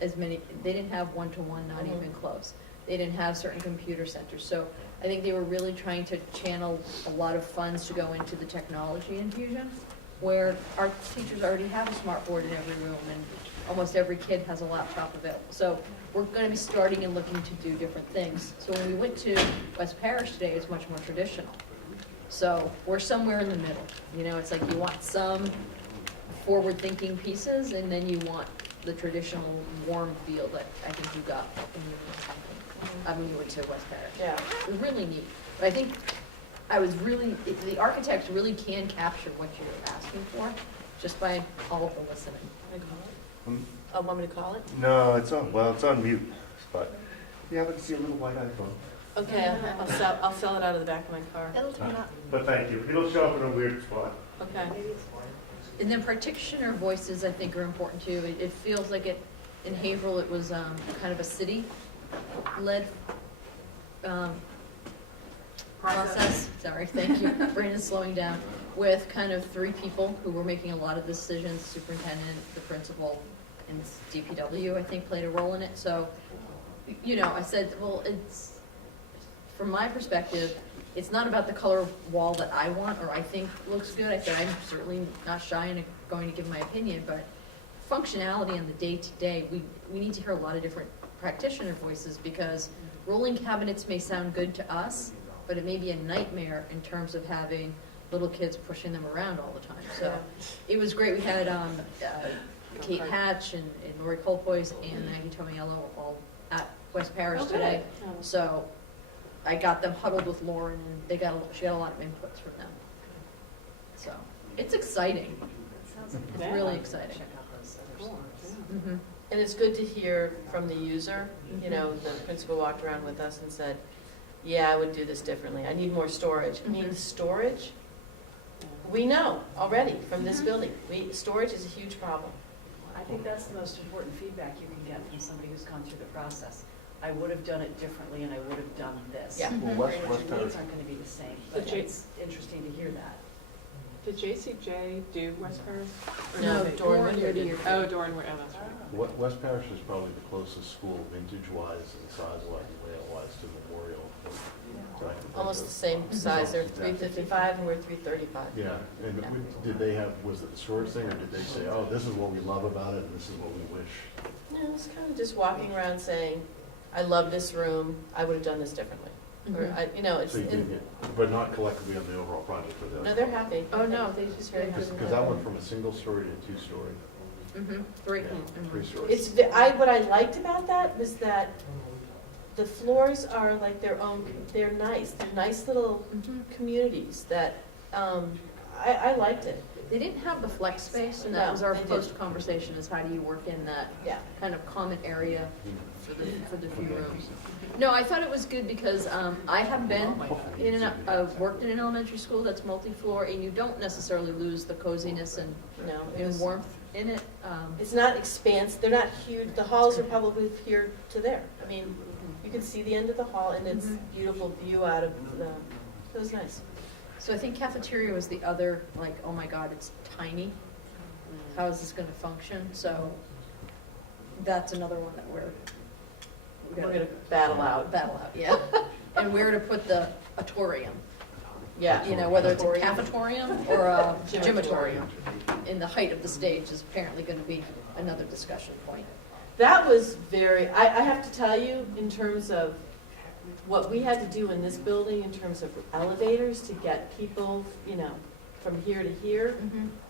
as many, they didn't have one-to-one, not even close. They didn't have certain computer centers. So I think they were really trying to channel a lot of funds to go into the technology infusion, where our teachers already have a smart board in every room, and almost every kid has a laptop available. So we're going to be starting and looking to do different things. So when we went to West Parish today, it's much more traditional. So we're somewhere in the middle. It's like you want some forward-thinking pieces, and then you want the traditional warm feel that I think you got when you went to West Parish. yeah. It was really neat. But I think the architects really can capture what you're asking for just by all of the listening. Oh, want me to call it? No, it's on mute, but yeah, but see a little white iPhone. Okay, I'll sell it out of the back of my car. It'll turn up. But thank you. It'll show up in a weird spot. Okay. And then practitioner voices, I think, are important too. It feels like in Haverhill, it was kind of a city-led process. Sorry, thank you. Brandon's slowing down. With kind of 3 people who were making a lot of decisions: superintendent, the principal, and DPW, I think, played a role in it. So, I said, well, it's, from my perspective, it's not about the color wall that I want or I think looks good. I said, I'm certainly not shy and going to give my opinion, but functionality on the day-to-day, we need to hear a lot of different practitioner voices, because rolling cabinets may sound good to us, but it may be a nightmare in terms of having little kids pushing them around all the time. So it was great. We had Kate Hatch and Lori Colpoys and Maggie Tomiello all at West Parish today. So I got them huddled with Lauren, and she got a lot of inputs from them. So it's exciting. It's really exciting. Mhm. And it's good to hear from the user. The principal walked around with us and said, yeah, I would do this differently. I need more storage. I mean, storage, we know already from this building, storage is a huge problem. I think that's the most important feedback you can get from somebody who's gone through the process. I would have done it differently, and I would have done this. Yeah. Well, Your needs aren't going to be the same, but it's interesting to hear that. Did JCJ do West Parish? No, Doran Whittier did. Oh, Doran Whittier, oh, that's right. West Parish is probably the closest school vintage-wise and size-wise and layout-wise to Memorial. that I can think Almost of. the same size. They're 355 and we're 335. Yeah, and did they have, was it the storage thing, or did they say, oh, this is what we love about it, and this is what we wish? No, it's kind of just walking around saying, I love this room, I would have done this differently. Or, it's, So you did get, but not collectively on the overall project for the. no, they're happy. Oh, no, they just very Because that went from a single story to 2-story. Mm-hmm. 3. Yeah, 3 stories. What I liked about that was that the floors are like their own, they're nice little communities that, I liked it. They didn't have the flex space, and that No, was our they didn't. post-conversation, is how do you work in that Yeah. kind of common area for the few rooms. No, I thought it was good because I have been worked in an elementary school that's multi-floor, and you don't necessarily lose the coziness and warmth in it. It's not expansive, they're not huge, the halls are probably here to there. I mean, you can see the end of the hall, and it's beautiful view out of it was nice. So I think cafeteria was the other, like, oh my God, it's tiny. How is this gonna function? So that's another one that we're gonna battle out. battle out, yeah. And where to put the auditorium, Yeah. you know, whether it's a cafetorium or a Gymatorium. gymatorium. In the height of the stage is apparently gonna be another discussion point. That was very, I have to tell you, in terms of what we had to do in this building, in terms of elevators to get people, you know, from here to here.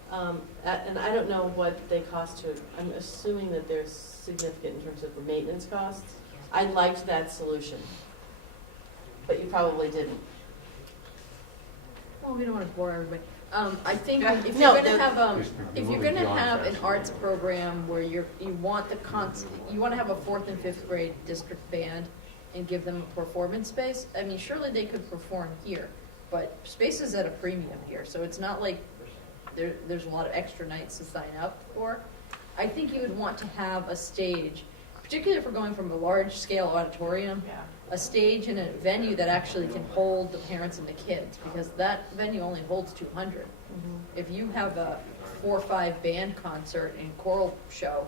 And I don't know what they cost to, I'm assuming that they're significant in terms of the maintenance costs. I liked that solution, but you probably didn't. Well, we don't wanna bore everybody. I think if No, you're gonna have, Just if you're moving gonna beyond have an fashion. arts program where you want you wanna have a 4th and 5th grade district band and give them a performance space, I mean, surely they could perform here, but space is at a premium here, so it's not like there's a lot of extra nights to sign up for. I think you would want to have a stage, particularly if we're going from a large-scale auditorium, a stage in a venue that actually can hold the parents and the kids, because that venue only holds 200. If you have a 4 or 5 band concert and choral show,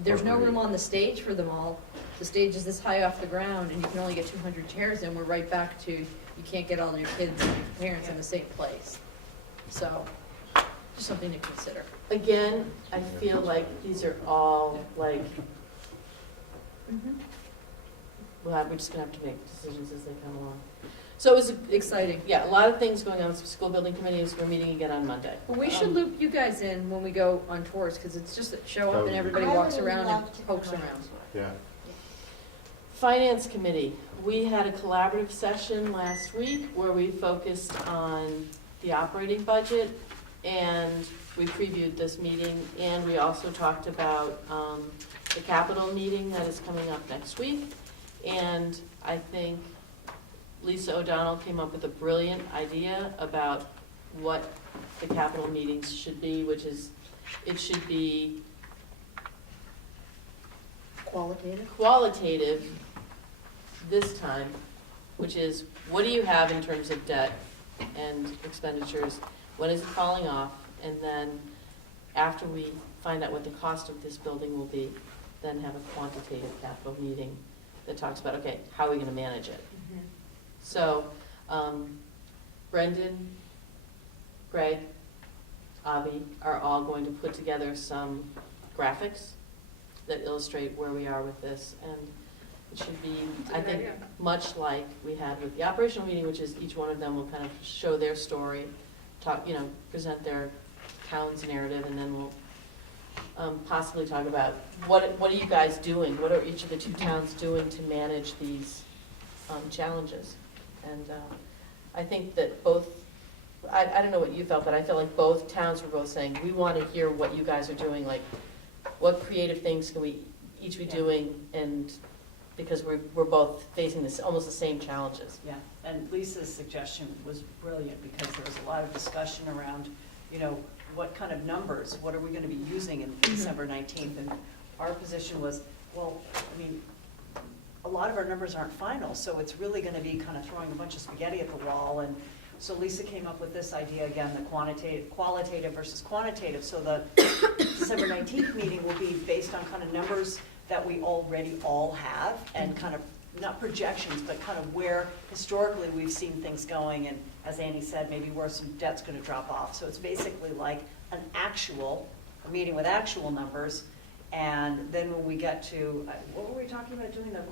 there's no room on the stage for them all. The stage is this high off the ground, and you can only get 200 chairs, and we're right back to, you can't get all your kids and your parents in the same place. So, just something to consider. Again, I feel like these are all like, well, we're just gonna have to make decisions as they come along. So it was Exciting. yeah, a lot of things going on with the school building committees. We're meeting again on Monday. Well, we should loop you guys in when we go on tours, because it's just that show up and everybody walks around and pokes around. Yeah. Finance Committee, we had a collaborative session last week where we focused on the operating budget, and we previewed this meeting, and we also talked about the capital meeting that is coming up next week. And I think Lisa O'Donnell came up with a brilliant idea about what the capital meetings should be, which is, it should be qualitative this time, which is, what do you have in terms of debt and expenditures? When is it falling off? And then after we find out what the cost of this building will be, then have a quantitative capital meeting that talks about, okay, how are we gonna manage it? So, Brendan, Greg, Avi are all going to put together some graphics that illustrate where we are with this, and it should be, I think, much like we had with the operational meeting, which is each one of them will kind of show their story, talk, you know, present their town's narrative, and then we'll possibly talk about what are you guys doing? What are each of the 2 towns doing to manage these challenges? And I think that both, I don't know what you felt, but I felt like both towns were both saying, we want to hear what you guys are doing, like what creative things can we each be doing, and because we're both facing this, almost the same challenges. Yeah, and Lisa's suggestion was brilliant, because there was a lot of discussion around, you know, what kind of numbers, what are we gonna be using in December 19th? And our position was, well, I mean, a lot of our numbers aren't final, so it's really gonna be kind of throwing a bunch of spaghetti at the wall. And so Lisa came up with this idea again, the qualitative versus quantitative. So the December 19th meeting will be based on kind of numbers that we already all have, and kind of, not projections, but kind of where historically we've seen things going, and as Annie said, maybe where some debt's gonna drop off. So it's basically like a meeting with actual numbers, and then when we get to, what were we talking about, doing the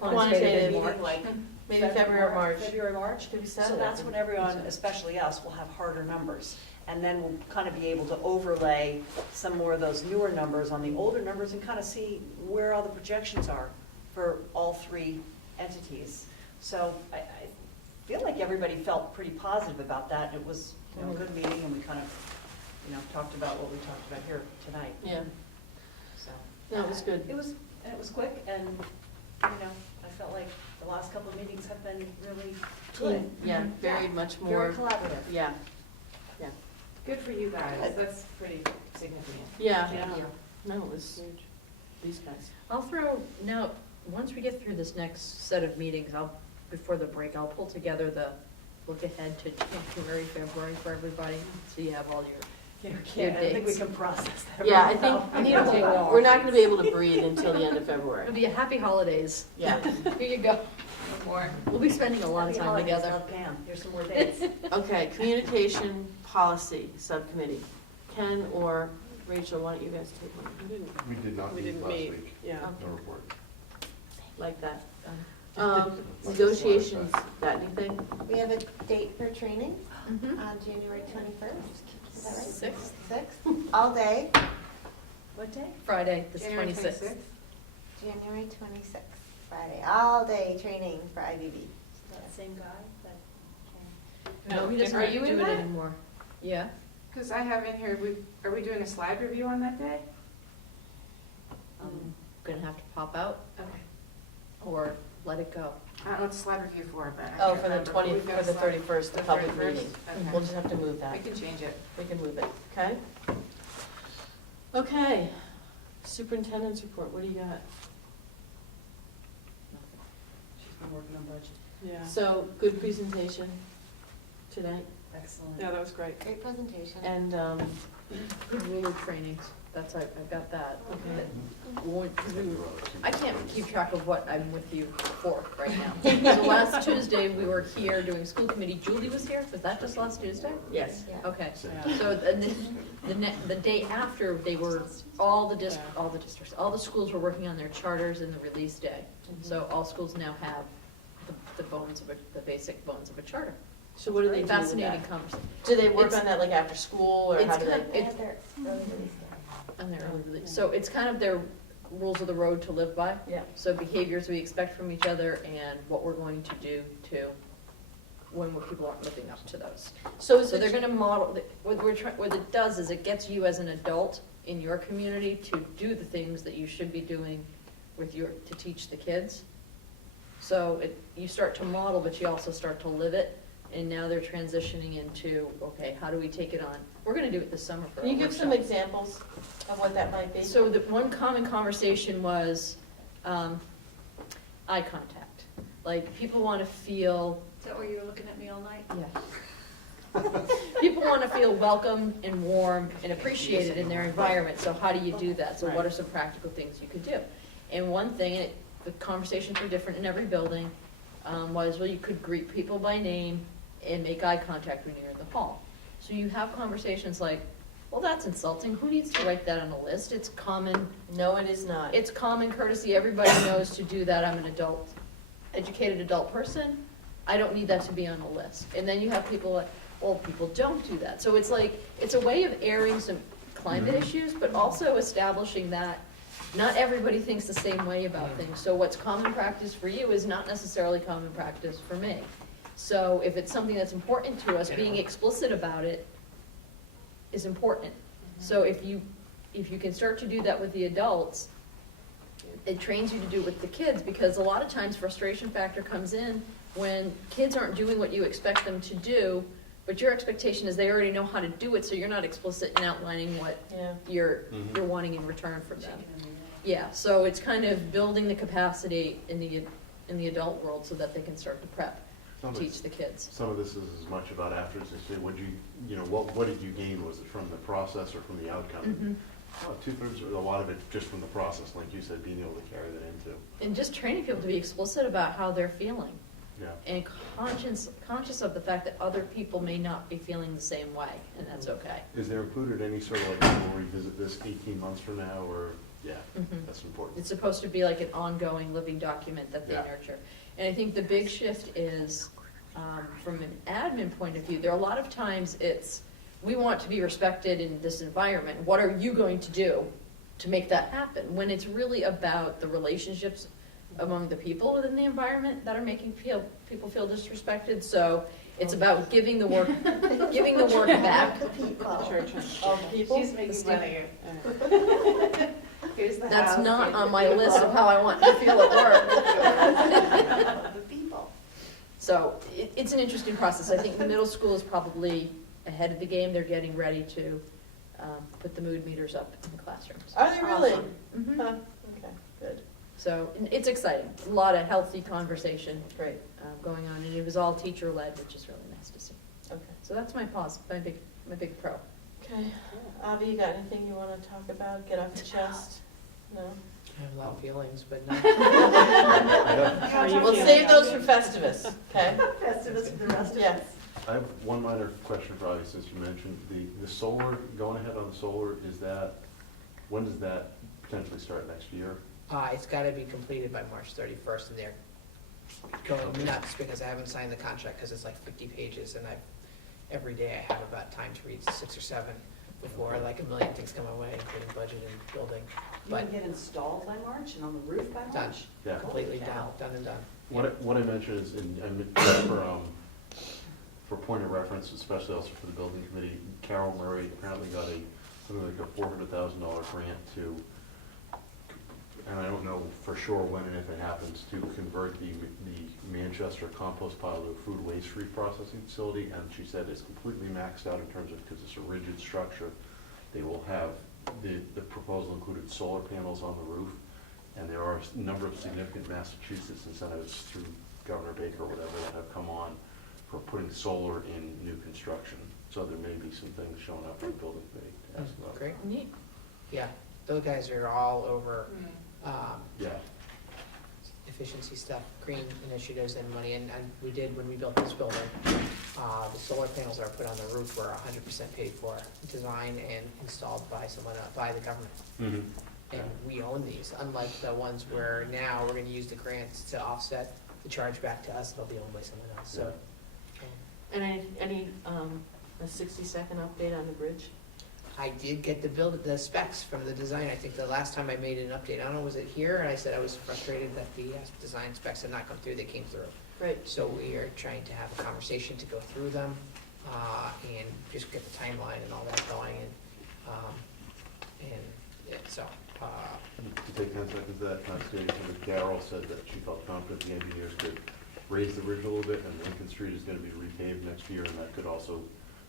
quantitative meeting, like Maybe February or March. February, March? So that's when everyone, especially us, will have harder numbers. And then we'll kind of be able to overlay some more of those newer numbers on the older numbers and kind of see where all the projections are for all 3 entities. So I feel like everybody felt pretty positive about that. It was, you know, a good meeting, and we kind of, you know, talked about what we talked about here tonight. Yeah. So. No, it was good. It was quick, and, you know, I felt like the last couple of meetings have been really good. Yeah, very much more. Very collaborative. Yeah. Good for you guys, that's pretty significant. Yeah. Thank you. No, it was these guys. Now, once we get through this next set of meetings, I'll before the break, I'll pull together the look ahead to January, February for everybody, so you have all your I don't think we can process that. Yeah, I right now. think we're not gonna be able to breathe until the end of February. It'll be a happy holidays. Yeah. Here you go. We'll be spending a lot of Happy time holidays, together. love Pam. Here's some more dates. Okay, communication policy subcommittee. Ken or Rachel, why don't you guys take one? We did not meet last week. Yeah. No report. Like that. Negotiations, got anything? We have a date for training Mhm. on January 21st. Is that right? 6th, 6th, all day, What day? Friday, the January 26th. January 26th, Friday, all day training for IBB. That same guy No, he doesn't Are you do in it that? anymore. Yeah. Because I have in here, are we doing a slide review on that day? I'm gonna have to pop out Okay. or let it go. I don't know what the slide review for, but I Oh, can't for the remember. 20, We've got for a the slide- 31st, the the public 31st? meeting. Okay. We'll just have to move that. We can change it. We can move it, okay? Okay, superintendent's report, what do you got? She's been working on budget. Yeah. So, good presentation tonight, Excellent. that was great. Great presentation. And, Good ruler trainings, that's, I've got that. okay. I can't keep track of what I'm with you for right now. So last Tuesday, we were here doing school committee. Julie was here, was that just last Tuesday? Yes. Yeah. Okay, so the day after, they were, all the districts, all the schools were working on their charters and the release day. So all schools now have the bones of the basic bones of a charter. So what do they do with Fascinating that? conversation. Do they work It's- on that like after school, or it's how do kind they? of- They have their early release day. On their early release. So it's kind of their rules of the road to live by. Yeah. So behaviors we expect from each other and what we're going to do to, when people aren't living up to those. So is So they're it, gonna model, what it does is it gets you as an adult in your community to do the things that you should be doing to teach the kids. So you start to model, but you also start to live it. And now they're transitioning into, okay, how do we take it on? We're gonna do it this summer for a can you give some workshop. examples of what that might be? So the one common conversation was eye contact. Like, people want to feel, Is that why you were looking at me all night? yeah. People want to feel welcome and warm and appreciated in their environment, so how do you do that? So what are some practical things you could do? And one thing, and the conversations were different in every building, was, well, you could greet people by name and make eye contact when you're in the hall. So you have conversations like, well, that's insulting, who needs to write that on a list? It's common, No, it is not. it's common courtesy, everybody knows to do that, I'm an adult, educated adult person, I don't need that to be on a list. And then you have people like, well, people don't do that. So it's like, it's a way of airing some climate issues, but also establishing that not everybody thinks the same way about things. So what's common practice for you is not necessarily common practice for me. So if it's something that's important to us, being explicit about it is important. So if you can start to do that with the adults, it trains you to do it with the kids, because a lot of times frustration factor comes in when kids aren't doing what you expect them to do, but your expectation is they already know how to do it, so you're not explicit in outlining what Yeah. you're wanting in return from them. Yeah, so it's kind of building the capacity in the adult world so that they can start to prep, teach the kids. Some of this is as much about after, as they say, what did you gain? Was it from the process or from the outcome? Two-thirds, or a lot of it just from the process, like you said, being able to carry that into. And just training people to be explicit about how they're feeling. Yeah. And conscious of the fact that other people may not be feeling the same way, and that's okay. Is there included any sort of like, we'll revisit this 18 months from now, or, yeah, Mhm. that's important. It's supposed to be like an ongoing living document that they Yeah. nurture. And I think the big shift is, from an admin point of view, there are a lot of times we want to be respected in this environment. What are you going to do to make that happen? When it's really about the relationships among the people within the environment that are making people feel disrespected. So it's about giving the work back. All people? She's making money. Here's the That's house, not here's on the my people. list of how I want to feel at work. The people. So it's an interesting process. I think the middle school is probably ahead of the game. They're getting ready to put the mood meters up in the classrooms. Are they really? Mhm. Huh, okay, good, So it's exciting. A lot of healthy conversation. great. going on, and it was all teacher-led, which is really nice to see. Okay. So that's my big pro. Okay. Avi, you got anything you want to talk about, get off your chest? No? I have a lot of feelings, but no. We'll save those for Festivus, okay? Festivus for the rest of Yes. I have one minor question for Avi, since you mentioned the solar, going ahead on the solar, when does that potentially start next year? It's gotta be completed by March 31st, and they're going nuts because I haven't signed the contract, because it's like 50 pages, and every day I have about time to read 6 or 7 before like a million things come my way, including budget and building. You can get installed by March and on the roof by Done. March? Yeah. Completely Holy done, cow. done and done. What I mentioned is, for point of reference, especially also for the building committee, Carol Murray apparently got something like a $400,000 grant to, and I don't know for sure when and if it happens, to convert the Manchester compost pile to a food waste reprocessing facility, and she said it's completely maxed out in terms of, because it's a rigid structure, they will have, the proposal included solar panels on the roof, and there are a number of significant Massachusetts incentives through Governor Baker or whatever that have come on for putting solar in new construction. So there may be some things showing up on the building committee to ask about. Great. Neat. Yeah, those guys are all over Yeah. efficiency stuff, green initiatives and money, and we did, when we built this building, the solar panels that are put on the roof were 100% paid for, designed and installed by someone, by the government. Mm-hmm. And we own these, unlike the ones where now we're gonna use the grants to offset the charge back to us, they'll be owned by someone else, so. And any a 60-second update on the bridge? I did get the specs from the design. I think the last time I made an update, I don't know, was it here? And I said I was frustrated that the design specs had not come through. They came through. Great. So we are trying to have a conversation to go through them and just get the timeline and all that going. And yeah, so. To take 10 seconds of that conversation, Carol said that she felt confident the engineers could raise the bridge a little bit, and Lincoln Street is going to be repaved next year, and that could also,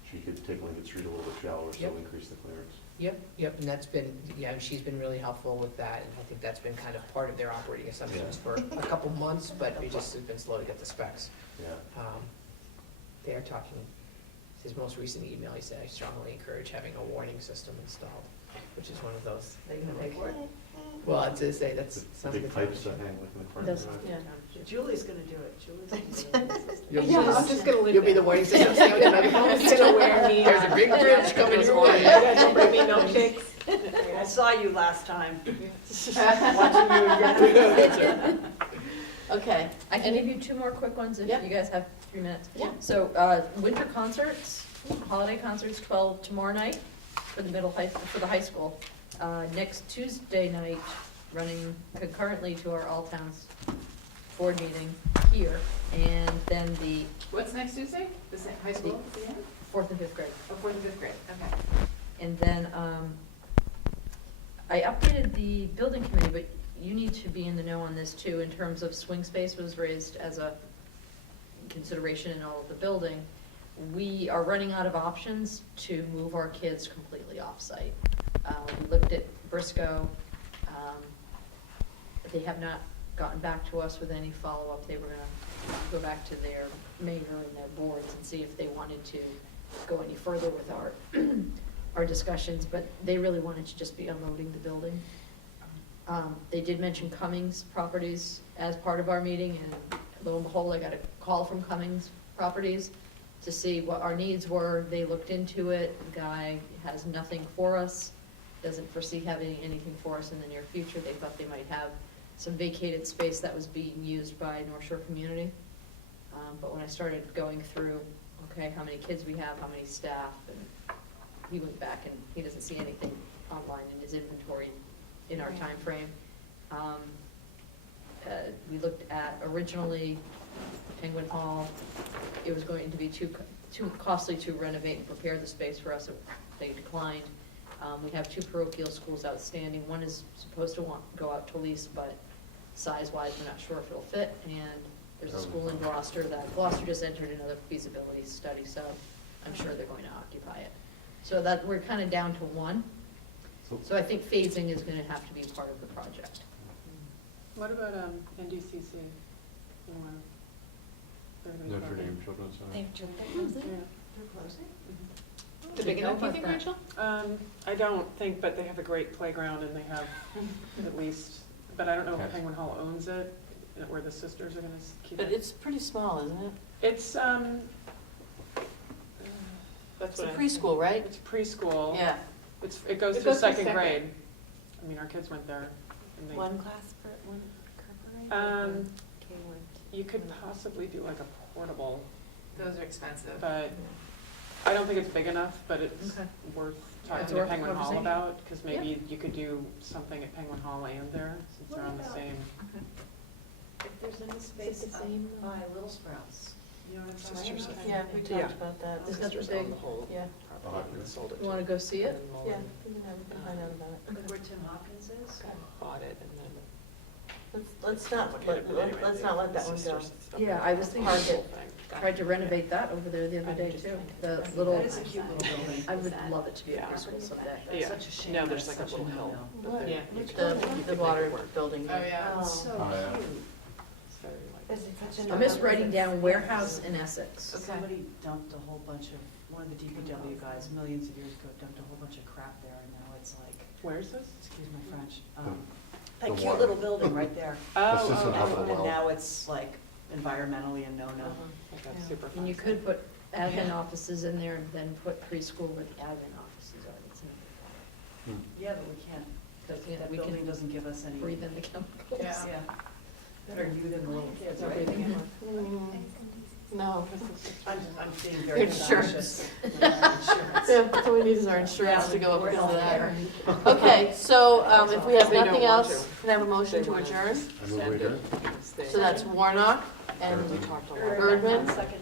she could take Lincoln Street a little bit shallower, so Yep. increase the clearance. Yep, and that's been, yeah, she's been really helpful with that, and I think that's been kind of part of their operating assumptions for a couple months, but we just have been slow to get the specs. Yeah. They are talking, his most recent email, he said, I strongly encourage having a warning system installed, which is one of those. They can pay for it. Well, to say, that's, The sounds like big a pipes that challenge. hang like in the front. Does- right? Yeah. Julie's gonna do it. Julie's gonna do it. You'll be Yeah, the- I'm just gonna leave You'll be it. the warning system, stay with the microphone. Still wear me. There's a big bridge coming your You way. guys don't bring me milkshakes. I saw you last time. Watching you again. Okay. I can give you 2 more quick ones if Yep. you guys have 3 minutes. Yeah. So, winter concerts, holiday concerts, 12 tomorrow night for the high school. Next Tuesday night, running concurrently to our all towns board meeting here, and then the What's next Tuesday? High school? Yeah? 4th and 5th grade. Oh, 4th and 5th grade, okay. And then, I updated the building committee, but you need to be in the know on this too, in terms of swing space was raised as a consideration in all of the building. We are running out of options to move our kids completely off-site. We looked at Briscoe, they have not gotten back to us with any follow-up. They were gonna go back to their mayor and their boards and see if they wanted to go any further with our discussions, but they really wanted to just be unloading the building. They did mention Cummings Properties as part of our meeting, and lo and behold, I got a call from Cummings Properties to see what our needs were. They looked into it. The guy has nothing for us, doesn't foresee having anything for us in the near future. They thought they might have some vacated space that was being used by North Shore Community. But when I started going through, okay, how many kids we have, how many staff, and he went back and he doesn't see anything online in his inventory in our time frame. We looked at originally Penguin Hall. It was going to be too costly to renovate and prepare the space for us. They declined. We have 2 parochial schools outstanding. One is supposed to go out to lease, but size-wise, we're not sure if it'll fit. And there's a school in Gloucester Gloucester just entered another feasibility study, so I'm sure they're going to occupy it. So that, we're kind of down to 1. So I think phasing is going to have to be part of the project. What about NDCC? You wanna Notre Dame Children's Center. They're closing? The big enough, you think, Rachel? I don't think, but they have a great playground and they have at least, but I don't know if Okay. Penguin Hall owns it, where the sisters are gonna keep But it. it's pretty small, isn't it? It's, It's a preschool, right? it's preschool. Yeah. It goes through second grade. I mean, our kids went there. And they, One class per, one grade? you could possibly do like a portable, Those are expensive. but I don't think it's big enough, but it's Okay. worth It's talking to worth Penguin Hall conversation. about, because maybe you could do something at Penguin Hall and there, since they're on the same. If there's any space up by Little Sprouts, you know what I'm talking Sisters. about? Yeah, we Yeah. talked about that. Is that the big, Yeah, you wanna go see it? yeah, we can find out about it. Like where Tim Hopkins is? Bought it and then. Let's not let that one go. Yeah, I was thinking, Target. tried to renovate that over there the other day too, the little, That is a cute little building. I would love it to be a Yeah. preschool someday. That's Yeah. such a shame. Now there's That's like a such little hill. no-no. but then Yeah, you the water building. Oh, yeah. It's so Oh, yeah. cute. It's very like- Is it such a? I miss writing down warehouse in Essex. Somebody dumped a whole bunch of, one of the DPW guys, millions of years ago, dumped a whole bunch of crap there, and now it's like, Where's this? excuse my French, The that cute water. little building right there. That's just an upper And well. now it's like environmentally a no-no. Like that's super fun. And you could put admin offices in there and then put preschool where the admin offices are. It's not Yeah, but we can't, because Yeah, that we building can doesn't give us any. breathe in the chemicals. Yeah. Yeah. Better you than the little kids, right? No. I'm being very Insurance. cautious. Insurance. Yeah, that's all we need is our insurance to go up We're because of that. healthcare. Okay, so if we have They don't nothing want else, to. can I have a motion They to wanna adjourn? I move we adjourn. So that's Warnock and We talked a lot. Erdman. Second.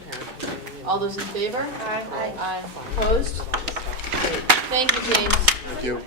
All those in favor? Aye. Aye. Opposed? Great. Thank you, James. Thank you.